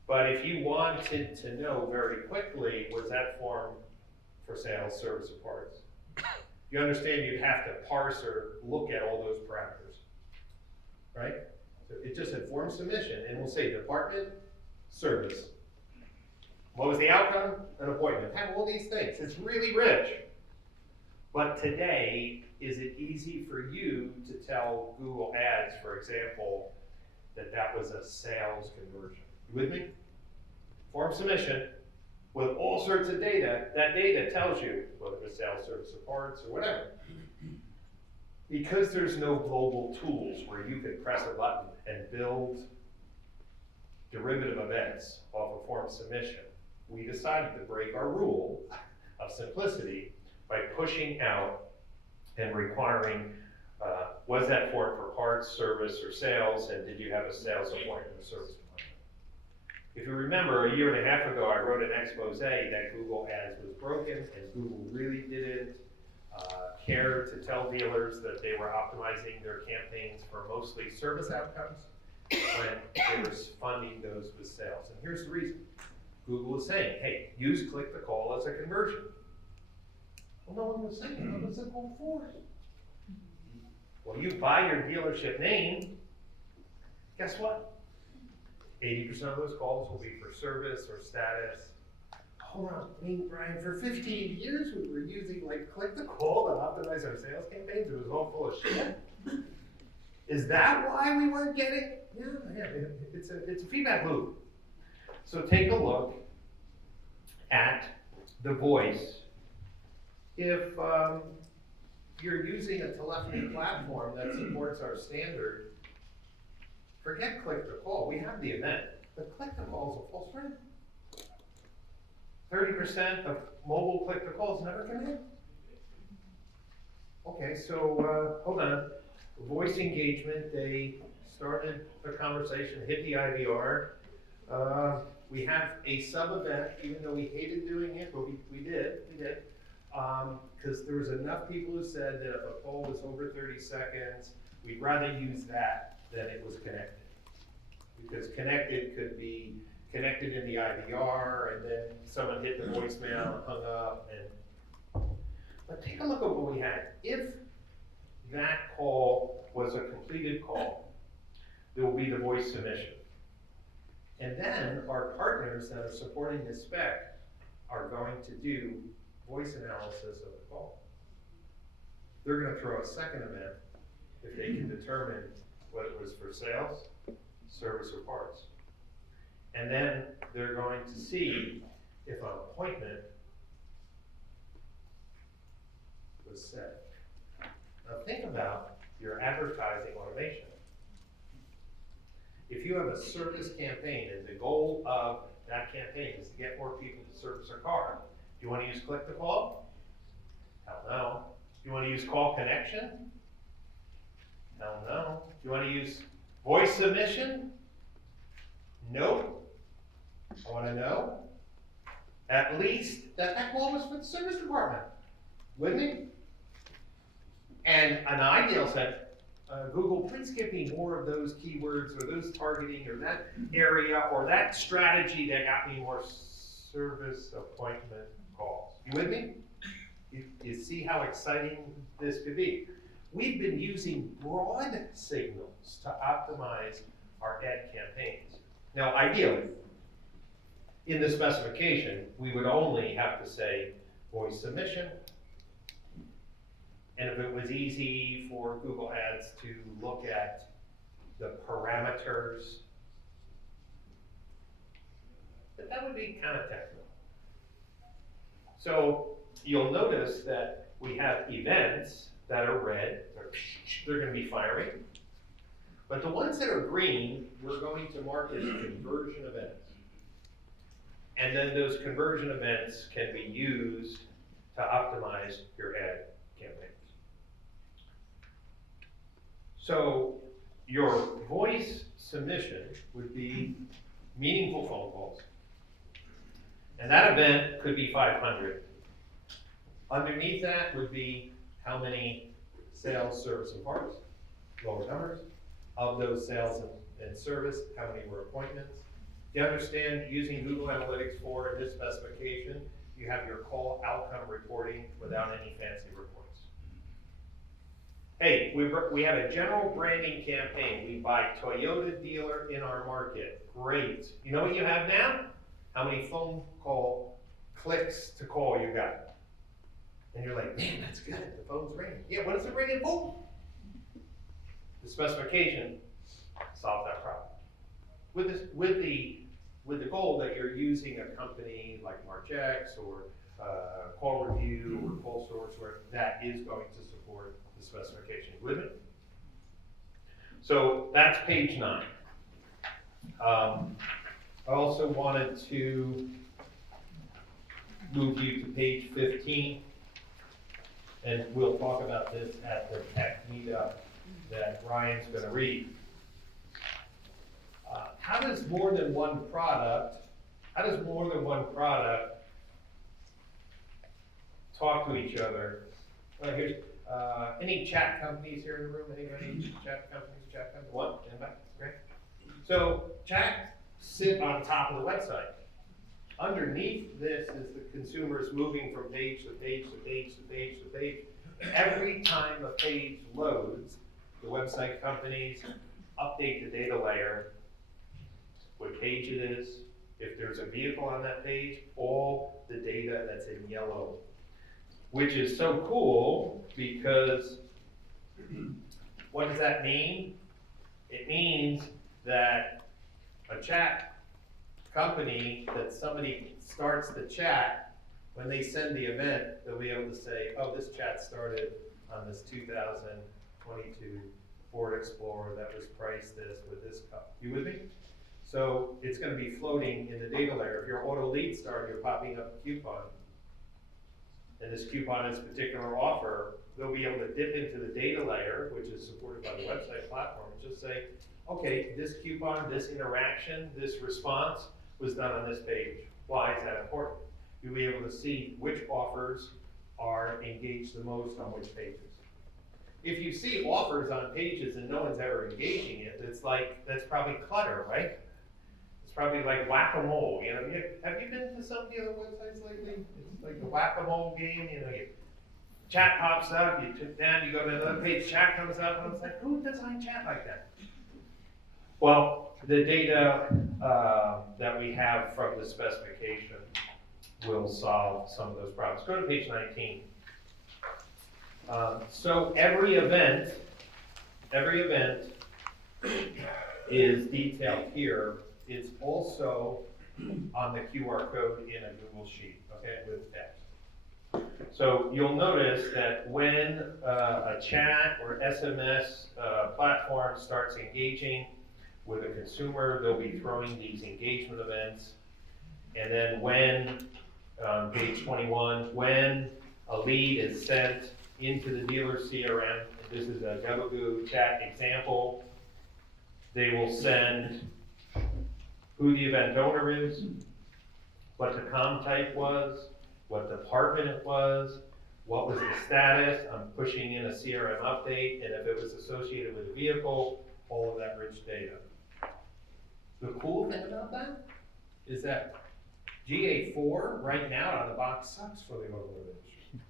But if you wanted to know very quickly, was that form for sales, service, or parts? You understand you'd have to parse or look at all those parameters, right? So it just said form submission, and we'll say department, service. What was the outcome? An appointment. Have all these things. It's really rich. But today, is it easy for you to tell Google Ads, for example, that that was a sales conversion? You with me? Form submission with all sorts of data. That data tells you whether it's sales, service, or parts, or whatever. Because there's no global tools where you can press a button and build derivative events off of form submission, we decided to break our rule of simplicity by pushing out and requiring, was that form for parts, service, or sales, and did you have a sales appointment or service appointment? If you remember, a year and a half ago, I wrote an expose that Google Ads was broken, and Google really didn't care to tell dealers that they were optimizing their campaigns for mostly service outcomes when they were funding those with sales. And here's the reason. Google is saying, hey, use click to call as a conversion. Well, no one was saying, what was it going for? Well, you buy your dealership name, guess what? 80% of those calls will be for service or status. Hold on, Brian, for 15 years we were using click to call to optimize our sales campaigns. It was all full of shit. Is that why we weren't getting? Yeah, it's a feedback loop. So take a look at the voice. If you're using a telephony platform that supports our standard, forget click to call. We have the event, but click to call is a false friend. 30% of mobile click to calls never come in. Okay, so hold on. Voice engagement, they started the conversation, hit the IVR. We have a sub-event, even though we hated doing it, but we did. Because there was enough people who said that if a poll was over 30 seconds, we'd rather use that than it was connected. Because connected could be connected in the IVR, and then someone hit the voicemail and hung up, but take a look at what we had. If that call was a completed call, there will be the voice submission. And then our partners that are supporting this spec are going to do voice analysis of the call. They're gonna throw a second event if they can determine whether it was for sales, service, or parts. And then they're going to see if an appointment was set. Now think about your advertising automation. If you have a service campaign and the goal of that campaign is to get more people to service their car, do you want to use click to call? Hell no. Do you want to use call connection? Hell no. Do you want to use voice submission? Nope. I want to know at least that call was for the service department. Wouldn't it? And an ideal set, Google, please give me more of those keywords or those targeting or that area or that strategy that got me more service appointment calls. You with me? You see how exciting this could be. We've been using broad signals to optimize our ad campaigns. Now, ideally, in the specification, we would only have to say voice submission. And if it was easy for Google Ads to look at the parameters, but that would be kind of technical. So you'll notice that we have events that are red, they're going to be firing. But the ones that are green, we're going to mark as conversion events. And then those conversion events can be used to optimize your ad campaigns. So your voice submission would be meaningful phone calls. And that event could be 500. Underneath that would be how many sales, service, and parts, lower numbers. Of those sales and service, how many were appointments? You understand using Google Analytics 4 in this specification, you have your call outcome reporting without any fancy reports. Hey, we have a general branding campaign. We buy Toyota dealer in our market. Great. You know what you have now? How many phone call clicks to call you got? And you're like, man, that's good. The phone's ringing. Yeah, what is it ringing for? The specification solves that problem. With the goal that you're using a company like Marchex or Call Review or Call Source, where that is going to support the specification. With it? So that's page 9. I also wanted to move you to page 15, and we'll talk about this at the tech meetup that Ryan's going to read. How does more than one product talk to each other? Here's any chat companies here in the room? Anybody chat companies? One? Anybody? Great. So chat sit on top of the website. Underneath this is the consumers moving from page to page to page to page to page. Every time a page loads, the website companies update the data layer, what page it is, if there's a vehicle on that page, all the data that's in yellow, which is so cool because what does that mean? It means that a chat company, that somebody starts the chat, when they send the event, they'll be able to say, oh, this chat started on this 2022 Ford Explorer that was priced this with this cup. You with me? So it's going to be floating in the data layer. If you're Auto Lead Star, you're popping up a coupon, and this coupon is a particular offer, they'll be able to dip into the data layer, which is supported by the website platform, and just say, okay, this coupon, this interaction, this response was done on this page. Why is that important? You'll be able to see which offers are engaged the most on which pages. If you see offers on pages and no one's ever engaging it, it's like, that's probably clutter, right? It's probably like whack-a-mole, you know, have you been to some of the other websites lately? It's like the whack-a-mole game, you know, chat pops up, you click down, you go to another page, chat comes up, and it's like, who designed chat like that? Well, the data that we have from the specification will solve some of those problems. Go to page 19. So every event is detailed here. It's also on the QR code in a Google Sheet, okay, with text. So you'll notice that when a chat or SMS platform starts engaging with a consumer, they'll be throwing these engagement events. And then when, page 21, when a lead is sent into the dealer CRM, this is a Gabagoo chat example, they will send who the event owner is, what the com type was, what department it was, what was the status, I'm pushing in a CRM update, and if it was associated with a vehicle, all of that rich data. The cool thing about that is that GA4 right now out of the box sucks for the automotive industry.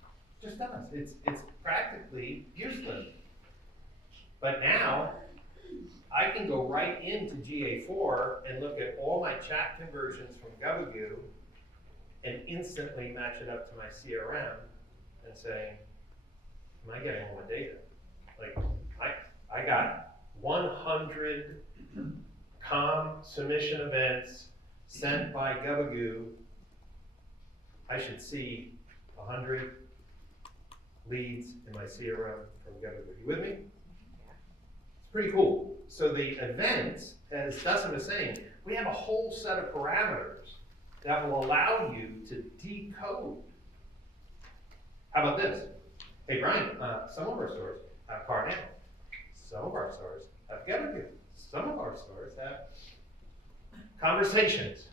Just does. It's practically useless. But now I can go right into GA4 and look at all my chat conversions from Gabagoo and instantly match it up to my CRM and say, am I getting all my data? Like, I got 100 com submission events sent by Gabagoo. I should see 100 leads in my CRM from Gabagoo. You with me? It's pretty cool. So the events, as Dustin was saying, we have a whole set of parameters that will allow you to decode. How about this? Hey Brian, some of our stores have Carnell. Some of our stores have Gabagoo. Some of our stores have conversations.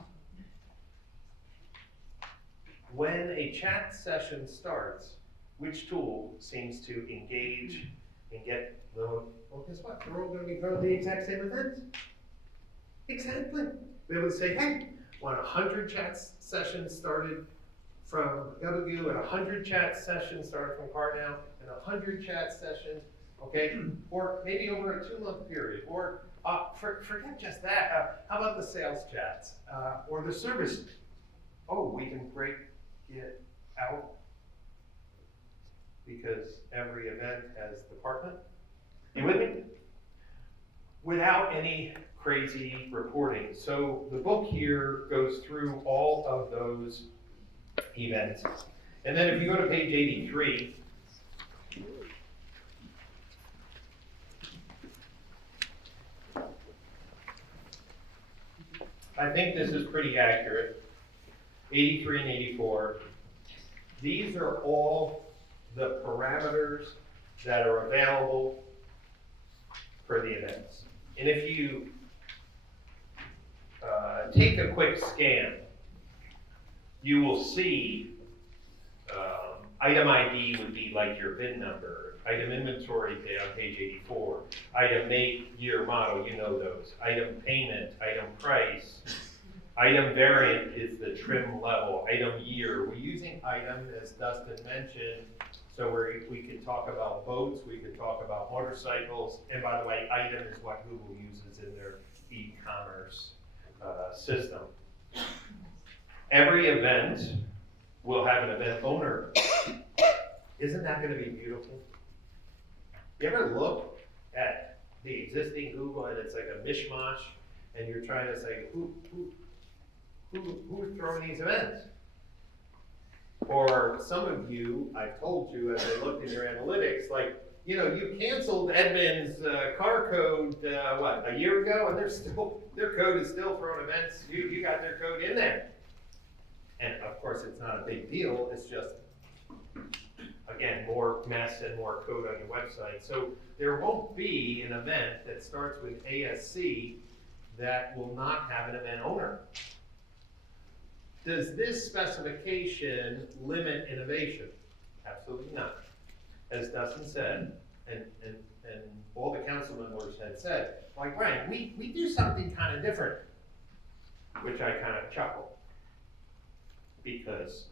When a chat session starts, which tool seems to engage and get the, well, guess what? They're all going to be going to the exact same event. Exactly. They would say, hey, when 100 chat sessions started from Gabagoo and 100 chat sessions started from Carnell and 100 chat sessions, okay, or maybe over a 2-month period, or forget just that. How about the sales chats or the service? Oh, we can break it out because every event has department. You with me? Without any crazy reporting. So the book here goes through all of those events. And then if you go to page 83, I think this is pretty accurate. 83 and 84. These are all the parameters that are available for the events. And if you take a quick scan, you will see item ID would be like your VIN number, item inventory on page 84, item make, year, model, you know those, item payment, item price, item variant is the trim level, item year. We're using item, as Dustin mentioned, so we could talk about boats, we could talk about motorcycles, and by the way, item is what Google uses in their e-commerce system. Every event will have an event owner. Isn't that gonna be beautiful? You ever look at the existing Google and it's like a mishmash, and you're trying to say, who's throwing these events? Or some of you, I've told you as I looked in your analytics, like, you know, you canceled Edmund's car code, what, a year ago, and their code is still throwing events. You got their code in there. And of course, it's not a big deal. It's just, again, more mess and more code on your website. So there won't be an event that starts with ASC that will not have an event owner. Does this specification limit innovation? Absolutely not. As Dustin said, and all the council members had said, like, Brian, we do something kind of different, which I kind of chuckle. Because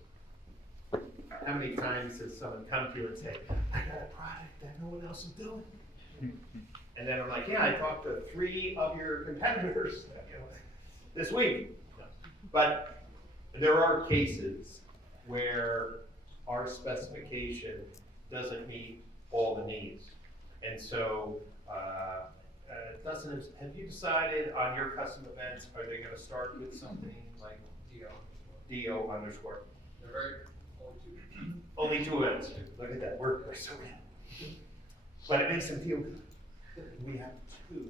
how many times has someone come to you and say, I got a product that no one else is doing? And then I'm like, yeah, I talked to 3 of your competitors, this week. But there are cases where our specification doesn't meet all the needs. And so, Dustin, have you decided on your custom events, are they gonna start with something like DO underscore? They're very, Only 2 events. Look at that, we're so good. But it makes them feel good. We have 2.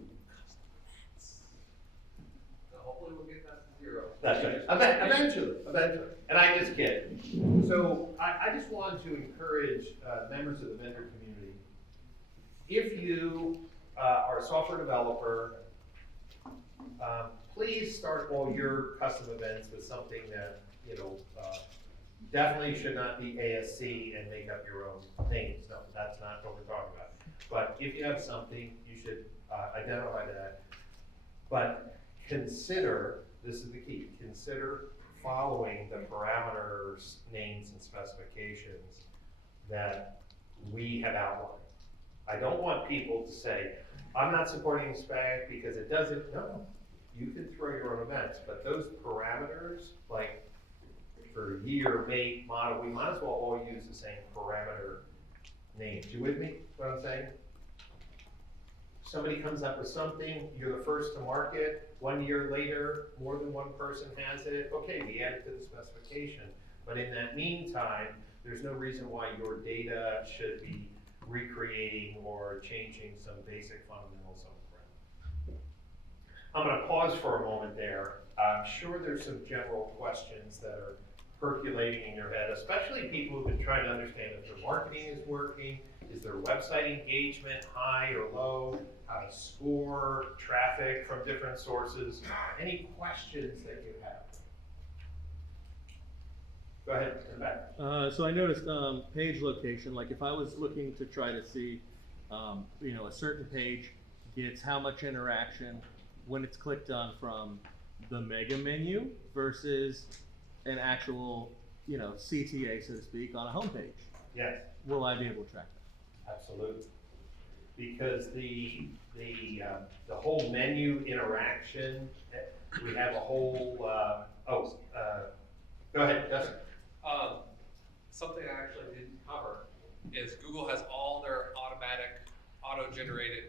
hopefully we'll get that to 0. That's right. Eventually. And I just kid. So I just want to encourage members of the vendor community. If you are a software developer, please start all your custom events with something that, definitely should not be ASC and make up your own names. No, that's not what we're talking about. But if you have something, you should identify that. But consider, this is the key, consider following the parameters, names, and specifications that we have outlined. I don't want people to say, I'm not supporting spec because it doesn't, no. You can throw your own events, but those parameters, like for year, make, model, we might as well all use the same parameter names. You with me, what I'm saying? Somebody comes up with something, you're the first to market, 1 year later, more than one person has it, okay, we add it to the specification. But in that meantime, there's no reason why your data should be recreating or changing some basic fundamentals on the ground. I'm gonna pause for a moment there. I'm sure there's some general questions that are percolating in your head, especially people who've been trying to understand if their marketing is working, is their website engagement high or low, how to score traffic from different sources. Any questions that you have? Go ahead, in the back. So I noticed page location, like if I was looking to try to see, a certain page gets how much interaction when it's clicked on from the mega menu versus an actual, CTA, so to speak, on a homepage. Yes, Will I be able to track that? absolutely. Because the whole menu interaction, we have a whole, go ahead, Dustin. Something I actually didn't cover is Google has all their automatic, auto-generated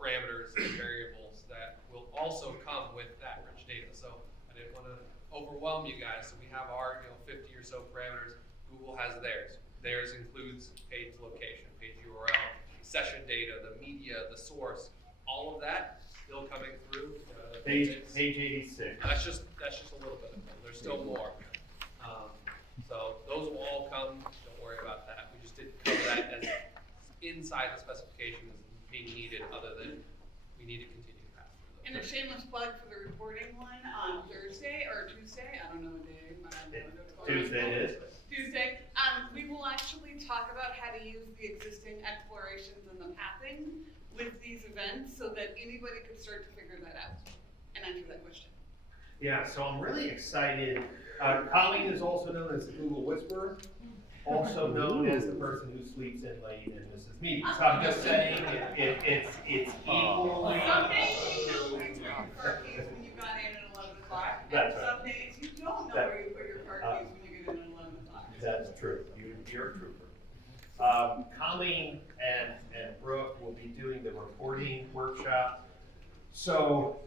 parameters and variables that will also come with that rich data. So I didn't want to overwhelm you guys. So we have our 50 or so parameters. Google has theirs. Theirs includes page location, page URL, session data, the media, the source, all of that still coming through. Page 86. That's just a little bit of it. There's still more. So those will all come. Don't worry about that. We just didn't cover that as inside the specification as being needed, other than we need to continue to pass through those. And a shameless plug for the reporting one on Thursday or Tuesday, I don't know what day. Tuesday it is. Tuesday, we will actually talk about how to use the existing explorations and the mapping with these events so that anybody could start to figure that out and answer that question. Yeah, so I'm really excited. Colleen is also known as the Google Whisperer, also known as the person who sleeps in late and misses meetings. So I'm just saying, it's equally. Some days you know where you put your car keys when you got in at 11 o'clock, and That's right. some days you don't know where you put your car keys when you get in at 11 o'clock. That's true. You're a trooper. Colleen and Brooke will be doing the reporting workshop. So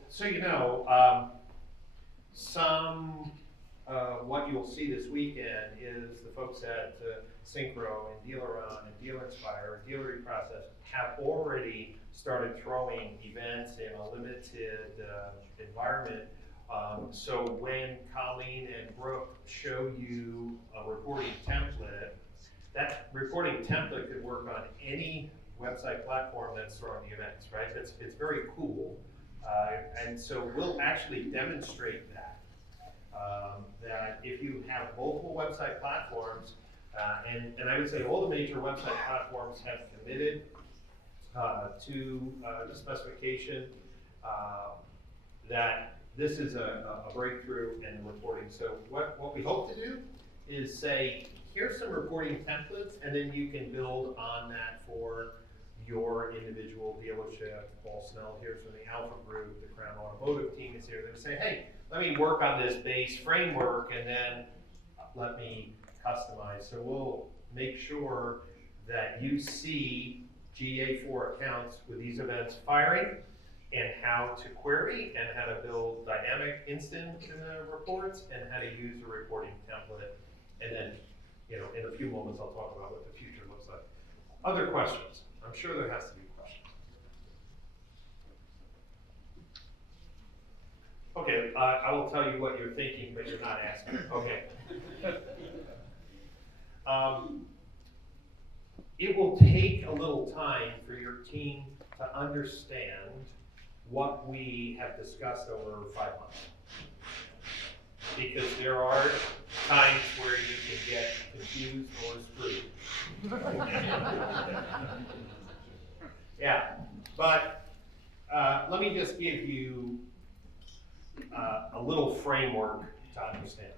what you'll see this weekend is the folks at Synchro and Dealeron and Dealer Inspire and Dealery Process have already started throwing events in a limited environment. So when Colleen and Brooke show you a reporting template, that reporting template could work on any website platform that's throwing the events, right? It's very cool. And so we'll actually demonstrate that. That if you have multiple website platforms, And I would say all the major website platforms have committed to the specification that this is a breakthrough in reporting. So what we hope to do is say, here's some reporting templates, and then you can build on that for your individual dealership. Paul Snell here's from the Alpha Group, the Crown Automotive team is here. They're saying, hey, let me work on this base framework and then let me customize. So we'll make sure that you see GA4 accounts with these events firing and how to query and how to build dynamic instant reports and how to use a reporting template. And then, in a few moments, I'll talk about what the future looks like. Other questions? I'm sure there has to be questions. Okay, I will tell you what you're thinking, but you're not asking. Okay. It will take a little time for your team to understand what we have discussed over 5 months. Because there are times where you can get confused or screwed. Yeah, but let me just give you a little framework to understand.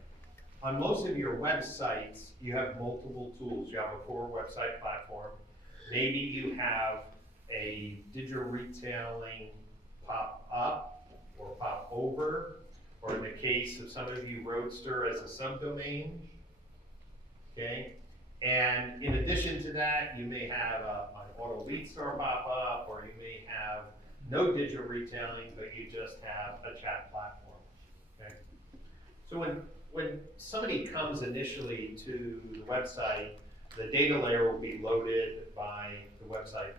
On most of your websites, you have multiple tools. You have a core website platform. Maybe you have a digital retailing pop up or pop over, or in the case of some of you, Roadster as a subdomain. Okay? And in addition to that, you may have an auto lead store pop up, or you may have no digital retailing, but you just have a chat platform. Okay? So when somebody comes initially to the website, the data layer will be loaded by the website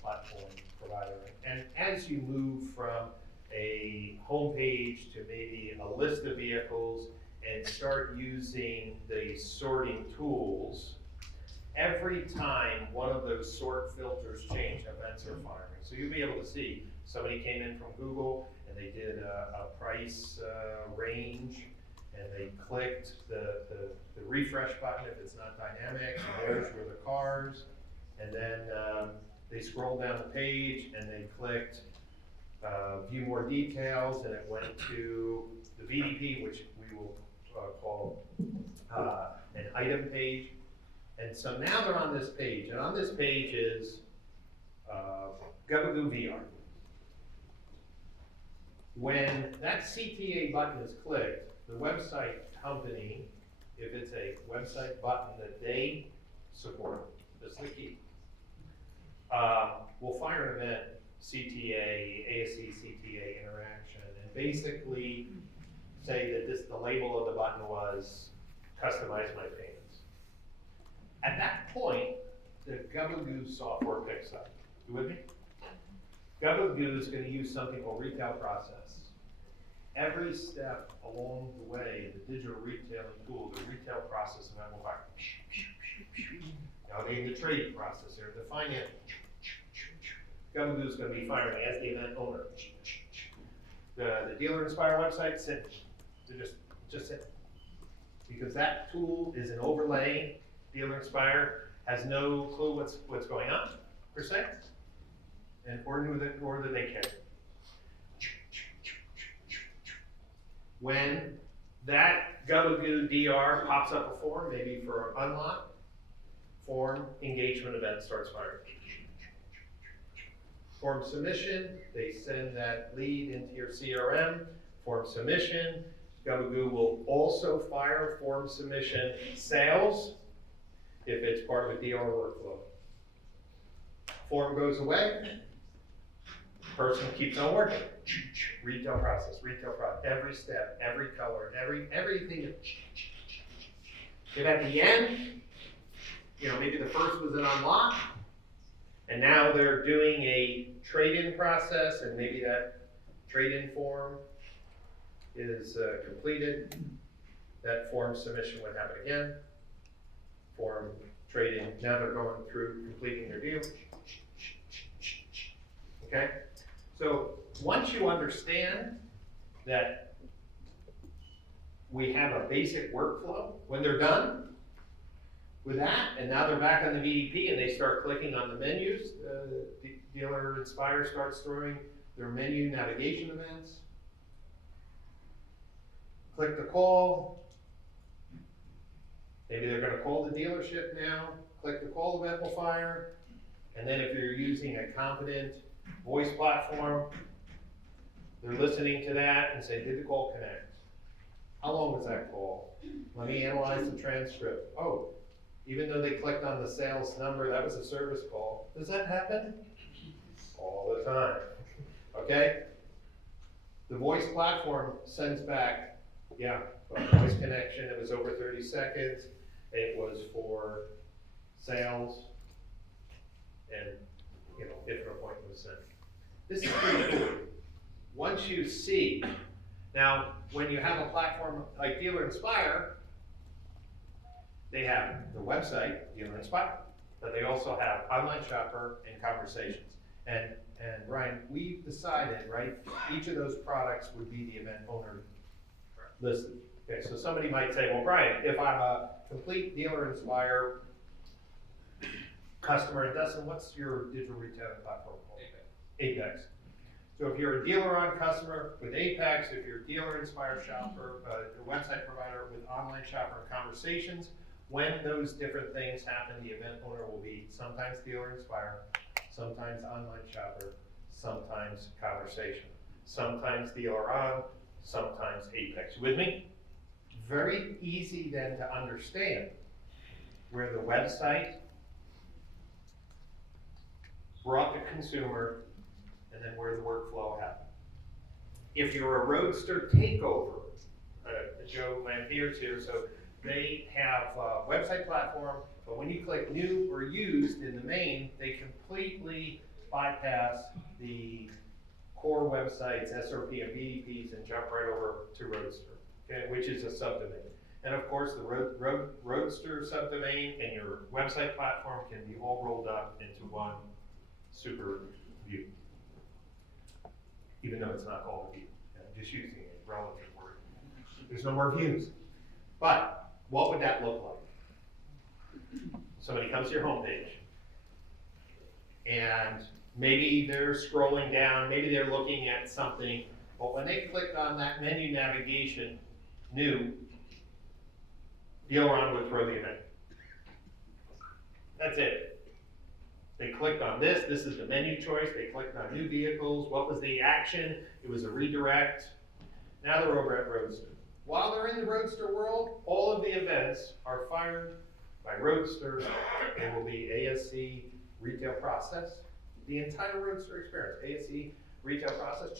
platform provider. And as you move from a home page to maybe a list of vehicles and start using the sorting tools, every time one of those sort filters change, events are firing. So you'll be able to see somebody came in from Google and they did a price range, and they clicked the refresh button if it's not dynamic, and there's were the cars, and then they scrolled down the page and they clicked view more details, and it went to the VDP, which we will call an item page. And so now they're on this page, and on this page is Gabagoo VR. When that CTA button is clicked, the website company, if it's a website button that they support, that's the key, will fire an event, CTA, ASC CTA interaction, and basically say that the label of the button was customize my payments. At that point, the Gabagoo software picks up. You with me? Gabagoo is going to use something called retail process. Every step along the way, the digital retailing tool, the retail process event will fire. Now the trade processor, the finance, Gabagoo is going to be firing as the event owner. The Dealer Inspire website sit. To just sit. Because that tool is an overlay. Dealer Inspire has no clue what's going on, per se, and or do they care. When that Gabagoo DR pops up a form, maybe for an unlock, form engagement event starts firing. Form submission, they send that lead into your CRM. Form submission, Gabagoo will also fire form submission sales if it's part of a DR workflow. Form goes away, person keeps on working. Retail process, every step, every color, everything. If at the end, maybe the first was an unlock, and now they're doing a trade-in process, and maybe that trade-in form is completed, that form submission would happen again. Form trade-in, now they're going through completing their deal. Okay? So once you understand that we have a basic workflow, when they're done, with that, and now they're back on the VDP and they start clicking on the menus. Dealer Inspire starts throwing their menu navigation events. Click the call. Maybe they're gonna call the dealership now. Click the call amplifier. And then if you're using a competent voice platform, they're listening to that and say, did the call connect? How long was that call? Let me analyze the transcript. Oh, even though they clicked on the sales number, that was a service call. Does that happen? All the time, okay? The voice platform sends back, yeah, a voice connection, it was over 30 seconds, it was for sales, and, you know, if an appointment was sent. This is pretty cool. Once you see, now, when you have a platform like Dealer Inspire, they have the website, Dealer Inspire, but they also have Online Shopper and Conversations. And Brian, we've decided, right, each of those products would be the event owner listed. Okay, so somebody might say, well, Brian, if I'm a complete Dealer Inspire customer, and Dustin, what's your digital retailing platform called? Apex. So if you're a dealer on customer with Apex, if you're a Dealer Inspire shopper, a website provider with Online Shopper and Conversations, when those different things happen, the event owner will be sometimes Dealer Inspire, sometimes Online Shopper, sometimes Conversation, sometimes Dealer On, sometimes Apex. You with me? Very easy then to understand where the website brought the consumer and then where the workflow happened. If you're a Roadster takeover, Joe Lampier's here, so they have a website platform, but when you click new or used in the main, they completely bypass the core websites, SRP and BDPs, and jump right over to Roadster, okay, which is a subdomain. And of course, the Roadster subdomain and your website platform can be all rolled up into one super view. Even though it's not called a view, I'm just using a relative word. There's no more views. But what would that look like? Somebody comes to your homepage, and maybe they're scrolling down, maybe they're looking at something, but when they clicked on that menu navigation, new, Dealer On would throw the event. That's it. They clicked on this is the menu choice, they clicked on new vehicles, what was the action? It was a redirect. Now they're over at Roadster. While they're in the Roadster world, all of the events are fired by Roadster. It will be ASC retail process. The entire Roadster experience, ASC retail process.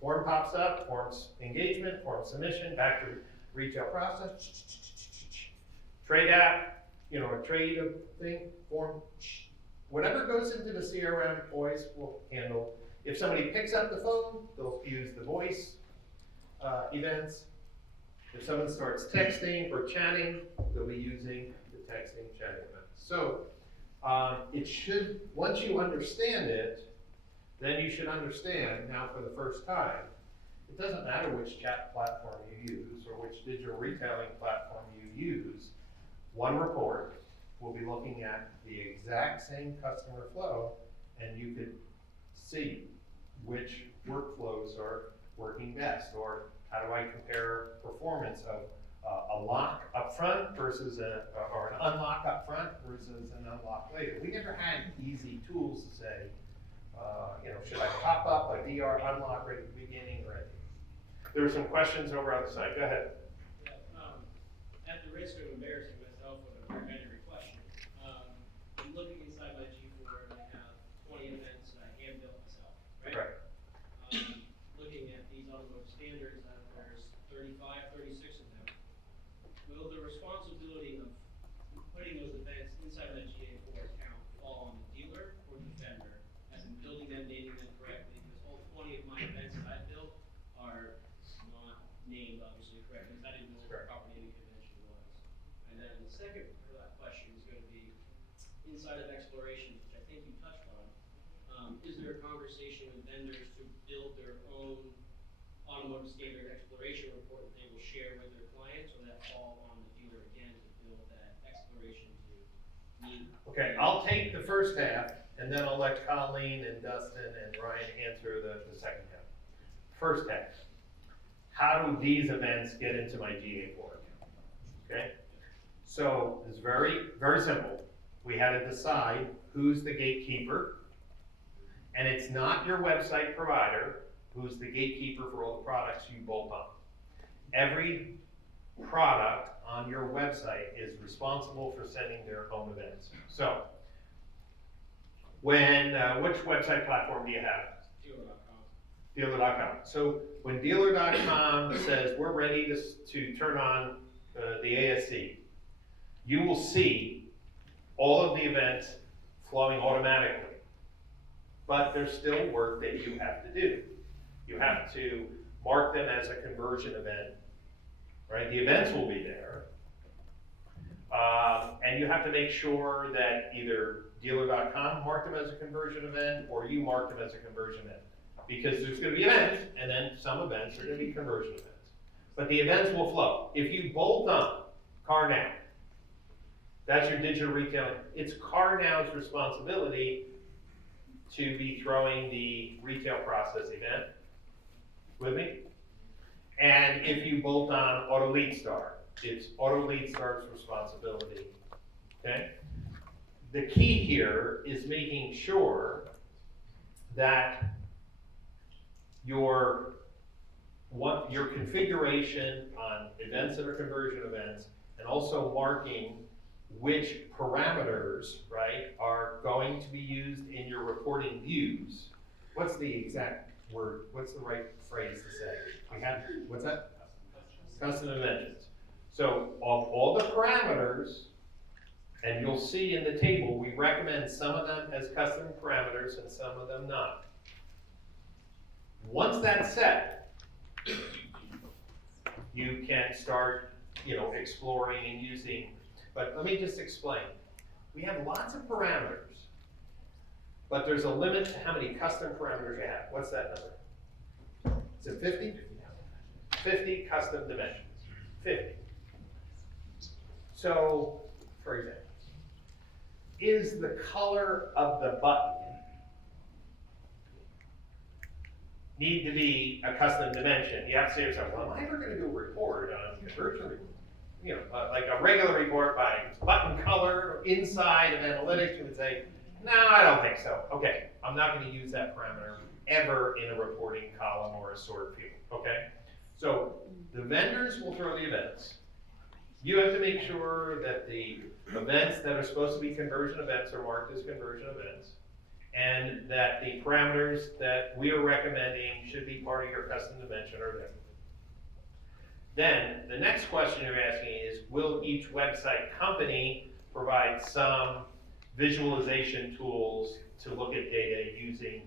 Form pops up, forms engagement, form submission, back to retail process. Trade app, you know, a trade thing, form. Whatever goes into the CRM, voice will handle. If somebody picks up the phone, they'll use the voice events. If someone starts texting or chatting, they'll be using the texting, chatting events. So it should, once you understand it, then you should understand now for the first time, it doesn't matter which chat platform you use or which digital retailing platform you use, one report will be looking at the exact same customer flow, and you could see which workflows are working best, or how do I compare performance of a lock up front versus or an unlock up front versus an unlock later. We never had easy tools to say, you know, should I pop up a DR unlock right at the beginning or anything? There were some questions over on the side. Go ahead. Yeah, at the risk of embarrassing myself with a preliminary question, I'm looking inside my G4 and I have 20 events that I hand built myself, right? Right. Looking at these automotive standards, there's 35, 36 of them. Will the responsibility of putting those events inside of that GA4 account fall on the dealer or the vendor, as in building them, naming them correctly? Because all 20 of my events that I built are not named obviously correctly, because I didn't know what the proper naming convention was. And then the second part of that question is going to be inside of explorations, which I think you touched on. Is there a conversation with vendors to build their own automotive standard exploration report that they will share with their clients, or that fall on the dealer again to build build that exploration to meet. Okay, I'll take the first half, and then I'll let Colleen and Dustin and Ryan answer the second half. First half, how do these events get into my GA4 account? Okay, so it's very, very simple. We had to decide who's the gatekeeper, and it's not your website provider who's the gatekeeper for all the products you bolt on. Every product on your website is responsible for sending their own events. So, when, which website platform do you have? Dealer.com. Dealer.com. So when Dealer.com says we're ready to turn on the ASC, you will see all of the events flowing automatically. But there's still work that you have to do. You have to mark them as a conversion event, right? The events will be there. And you have to make sure that either Dealer.com mark them as a conversion event or you mark them as a conversion event. Because there's gonna be events, and then some events are gonna be conversion events. But the events will flow. If you bolt on CarNow, that's your digital retailing, it's CarNow's responsibility to be throwing the retail process event. With me? And if you bolt on Auto Lead Star, it's Auto Lead Star's responsibility, okay? The key here is making sure that your configuration on events that are conversion events, and also marking which parameters, right, are going to be used in your reporting views. What's the exact word, what's the right phrase to say? We have, what's that? Custom dimensions. So of all the parameters, and you'll see in the table, we recommend some of them as custom parameters and some of them not. Once that's set, you can start, exploring and using, but let me just explain. We have lots of parameters, but there's a limit to how many custom parameters you have. What's that number? Is it 50? 50 custom dimensions, 50. So, for example, is the color of the button need to be a custom dimension? You have to say to yourself, well, am I ever going to do a report on conversion report? Like a regular report by button color inside of analytics, you would say, no, I don't think so. Okay, I'm not going to use that parameter ever in a reporting column or a sort field, okay? So the vendors will throw the events. You have to make sure that the events that are supposed to be conversion events are marked as conversion events, and that the parameters that we are recommending should be part of your custom dimension are there. Then, the next question you're asking is, will each website company provide some visualization tools to look at data using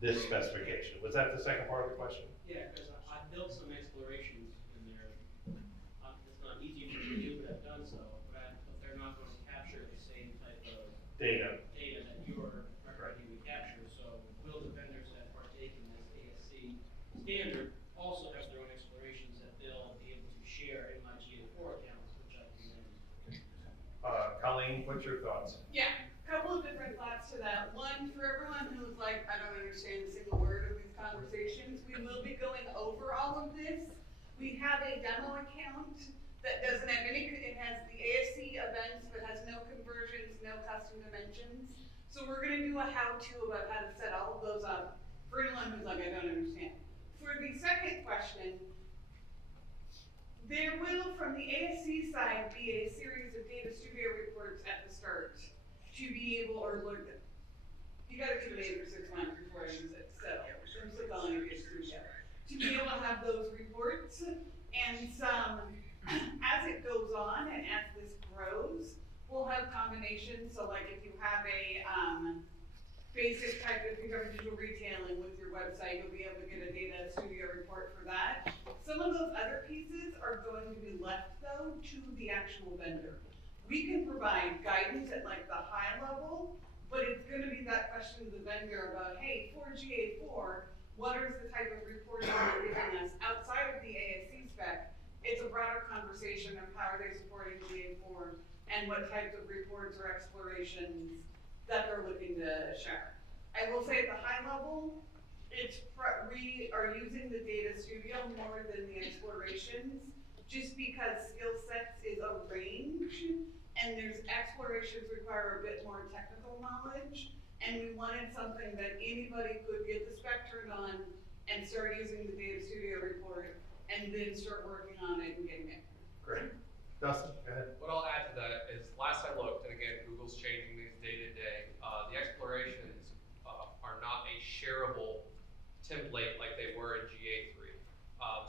this specification? Was that the second part of the question? Yeah, because I built some explorations in there. It's not easy for me to do, but I've done so. But they're not going to capture the same type of Data. that you're recommending we capture. So will the vendors that partake in this ASC standard also have their own explorations that they'll be able to share in my GA4 accounts, which I can then. Colleen, what's your thoughts? Yeah, couple of different thoughts to that. One, for everyone who's like, I don't understand a single word of these conversations, we will be going over all of this. We have a demo account that doesn't have it has the ASC events, but has no conversions, no custom dimensions. So we're gonna do a how-to about how to set all of those up for anyone who's like, I don't understand. For the second question, there will, from the ASC side, be a series of data studio reports at the start to be able, or look, you gotta do it 8 or 6 months before I use it, so I'm still calling it data studio. To be able to have those reports and some, as it goes on and as this grows, we'll have combinations. So like if you have a basic type of digital retailing with your website, you'll be able to get a data studio report for that. Some of those other pieces are going to be left though to the actual vendor. We can provide guidance at like the high level, but it's gonna be that question to the vendor about, hey, for GA4, what is the type of reporting you're giving us outside of the ASC spec? It's a broader conversation of how are they supporting and what types of reports or explorations that they're looking to share. I will say at the high level, we are using the data studio more than the explorations, just because skill sets is a range, and there's explorations require a bit more technical knowledge, and we wanted something that anybody could get the spec turned on and start using the data studio report, and then start working on it and getting it. Great. Dustin, go ahead. What I'll add to that is, last I looked, and again, Google's changing these day to day, the explorations are not a shareable template like they were in GA3.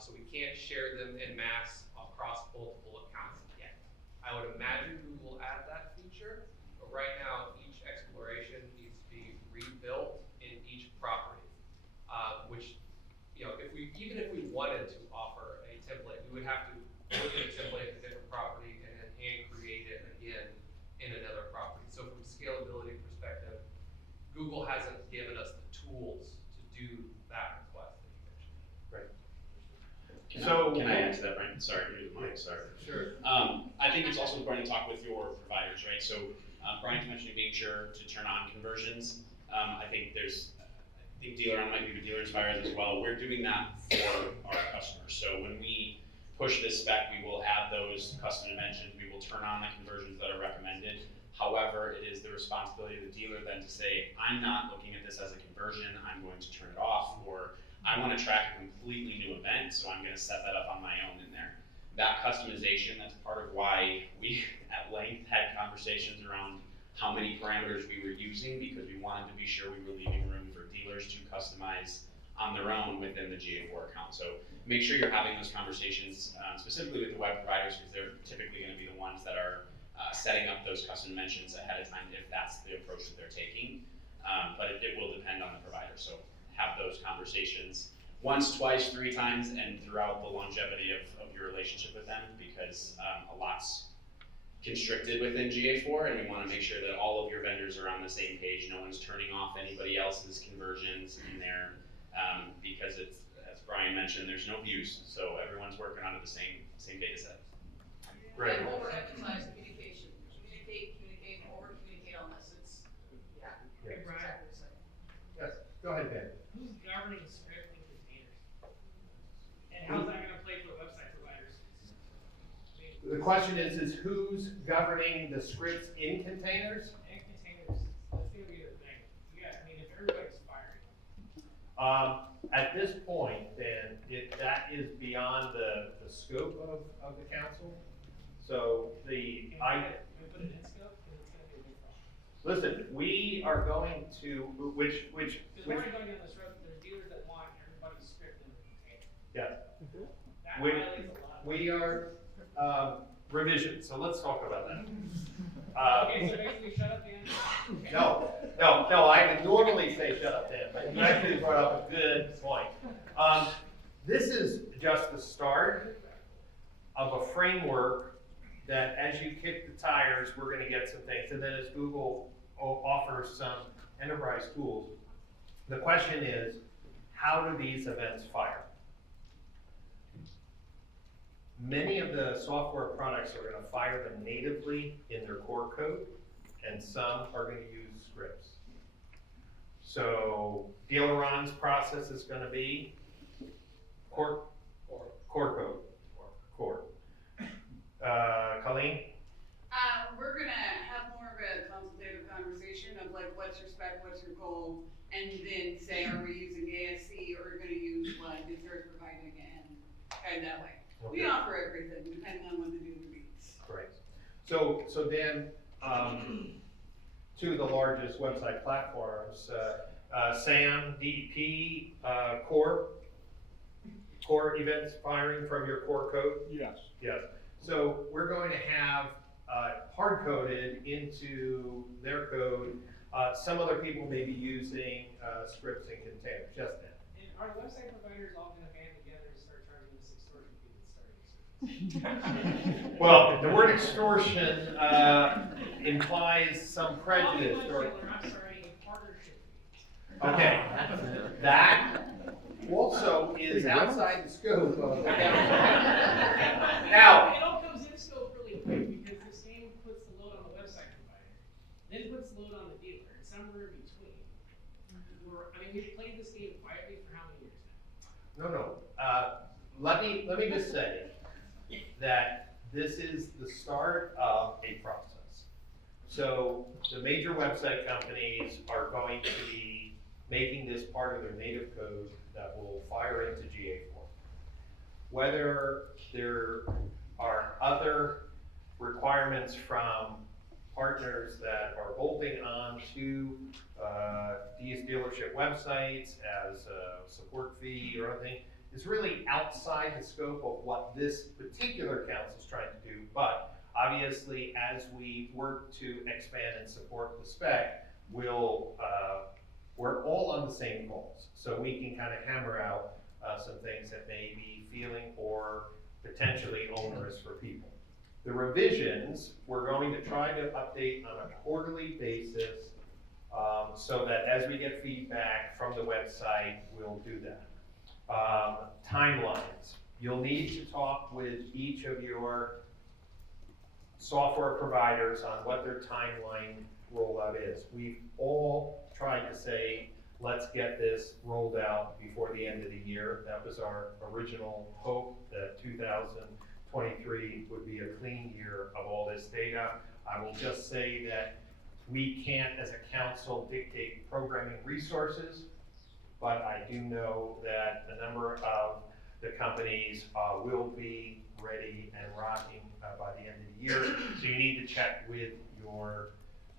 So we can't share them in mass across multiple accounts yet. I would imagine Google will add that feature, but right now, each exploration needs to be rebuilt in each property, which, even if we wanted to offer a template, we would have to look at a template in a different property and then hand create it again in another property. So from a scalability perspective, Google hasn't given us the tools to do that request that you mentioned. Great. Can I add to that, Brian? Sorry, you're the mic, sorry. Sure. I think it's also important to talk with your providers, right? So Brian's mentioning being sure to turn on conversions. I think DealerOn might be with Dealer Inspires as well. We're doing that for our customers. So when we push this spec, we will add those custom dimensions. We will turn on the conversions that are recommended. However, it is the responsibility of the dealer then to say, I'm not looking at this as a conversion, I'm going to turn it off, or I want to track a completely new event, so I'm going to set that up on my own in there. That customization, that's part of why we at length had conversations around how many parameters we were using, because we wanted to be sure we were leaving room for dealers to customize on their own within the GA4 account. So make sure you're having those conversations specifically with the web providers, because they're typically going to be the ones that are setting up those custom dimensions ahead of time if that's the approach that they're taking. But it will depend on the provider. So have those conversations once, twice, 3 times, and throughout the longevity of your relationship with them, because a lot's constricted within GA4, and we want to make sure that all of your vendors are on the same page. No one's turning off anybody else's conversions in there, because it's, as Brian mentioned, there's no views, so everyone's working onto the same data set. Great. And overemphasize communication. Communicate, over-communicate on this. It's, Yeah. Hey, Brian, exactly the same. Yes, go ahead, Ben. who's governing script and containers? And how's that gonna play for website providers? The question is who's governing the scripts in containers? And containers, that's gonna be the thing. Yeah, I mean, if everybody's firing. At this point, then, that is beyond the scope of the council. So Can we put it in scope? Cause it's gonna be a big problem. listen, we are going to, which, Cause we're already going down this road, there's dealers that want everybody's script in the container. yes, That We- violates a lot. we are, revision, so let's talk about that. Okay, so basically shut up, Dan. No, I would normally say shut up then, but you actually brought up a good point. This is just the start of a framework that as you kick the tires, we're gonna get some things. And then as Google offers some enterprise tools, the question is, how do these events fire? Many of the software products are gonna fire them natively in their core code, and some are gonna use scripts. So DealerOn's process is gonna be core code. Core. Colleen? We're gonna have more of a consultative conversation of like, what's your spec, what's your goal, and then say, are we using ASC or are we gonna use what is service providing and kind of that way. We Okay. offer everything depending on what the dealer needs. Great. So then, two of the largest website platforms, SAM, DEP, core events firing from your core code? Yes. Yes. So we're going to have hard-coded into their code. Some other people may be using scripts and containers, just that. And are website providers all gonna band together and start charging this extortion fee that's starting service? Well, the word extortion implies some prejudice. I'm sorry, a partnership fee. Okay, that also is outside the scope of the council. Now, It all comes in scope really quick, because this game puts the load somewhere in between. We've played this game quietly for how many years now? No. Let me just say that this is the start of a process. So the major website companies are going to be making this part of their native code that will fire into GA4. Whether there are other requirements from partners that are bolting onto these dealership websites as a support fee or anything, is really outside the scope of what this particular council is trying to do. But obviously, as we work to expand and support the spec, we're all on the same goals. So we can kind of hammer out some things that may be feeling or potentially onerous for people. The revisions, we're going to try to update on a quarterly basis so that as we get feedback from the website, we'll do that. Timelines. You'll need to talk with each of your software providers on what their timeline rollout is. We've all tried to say, let's get this rolled out before the end of the year. That was our original hope, that 2023 would be a clean year of all this data. I will just say that we can't, as a council, dictate programming resources, but I do know that a number of the companies will be ready and rocking by the end of the year. So you need to check with your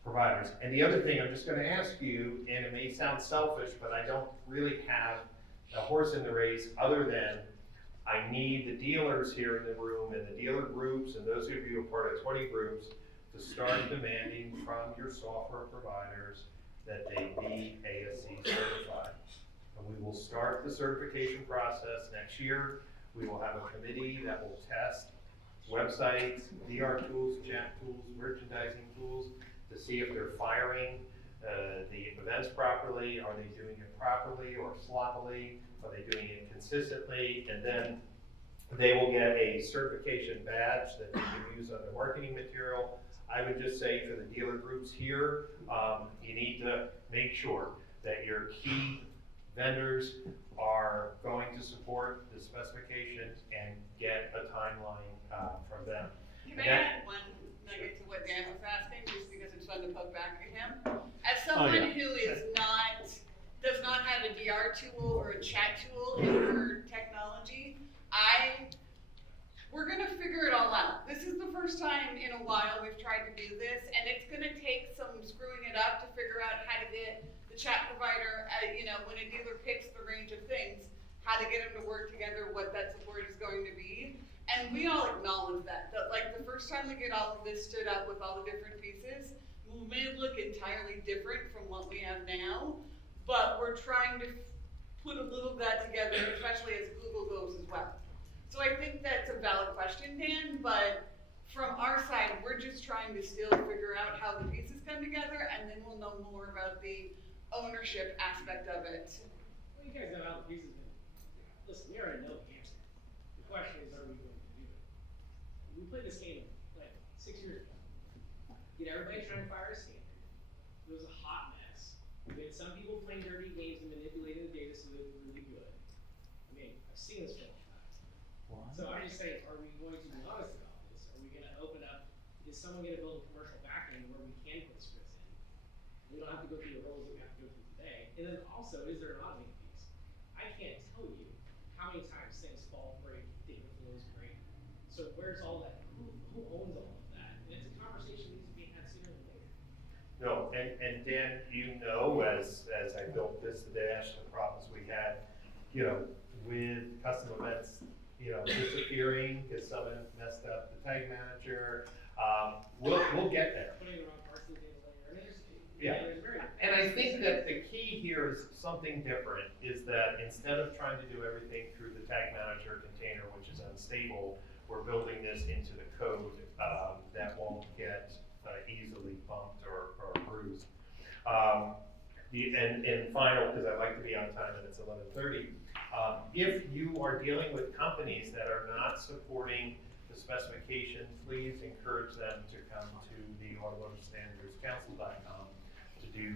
providers. And the other thing I'm just gonna ask you, and it may sound selfish, but I don't really have a horse in the race other than I need the dealers here in the room and the dealer groups and those of you who are part of 20 groups to start demanding from your software providers that they be ASC certified. And we will start the certification process next year. We will have a committee that will test websites, VR tools, chat tools, merchandising tools to see if they're firing the events properly. Are they doing it properly or sloppily? Are they doing it consistently? And then they will get a certification badge that they can use on their marketing material. I would just say for the dealer groups here, you need to make sure that your key vendors are going to support the specifications and get a timeline from them. Can I add one nugget to what Dan was asking, just because it's fun to poke back at him? As someone who does not have a DR tool or a chat tool for technology, we're gonna figure it all out. This is the first time in a while we've tried to do this, and it's gonna take some screwing it up to figure out how to get the chat provider, when a dealer picks the range of things, how to get them to work together, what that support is going to be. And we all acknowledge that like the first time we get all of this stood up with all the different pieces, we may look entirely different from what we have now, but we're trying to put a little of that together, especially as Google goes as well. So I think that's a valid question, Dan, but from our side, we're just trying to still figure out how the pieces come together, and then we'll know more about the ownership aspect of it. Well, you guys know how the pieces been. Listen, we already know the answer. The question is, are we going to do it? We played this game like 6 years ago. Get everybody trying to fire a standard. It was a hot mess. We had some people playing dirty games and manipulating the data so they were really good. I've seen this for a long time. So I'm just saying, are we going to be honest about this? Are we going to open up? Is someone going to build a commercial backend where we can put scripts in? We don't have to go through the roles that we have to go through today. And then also, is there an automated piece? I can't tell you how many times things fall, break, data flows break. So where's all that? Who owns all of that? And it's a conversation that needs to be had sooner than later. No, and Dan, as I built this dash, the problems we had, with custom events, disappearing because someone messed up the tag manager. We'll get there. Putting the wrong parts of the data layer. Yeah. And I think that the key here is something different, is that instead of trying to do everything through the tag manager container, which is unstable, we're building this into the code that won't get easily bumped or bruised. And final, because I'd like to be on time and it's 11:30, if you are dealing with companies that are not supporting the specification, please encourage them to come to the automotive standards council.com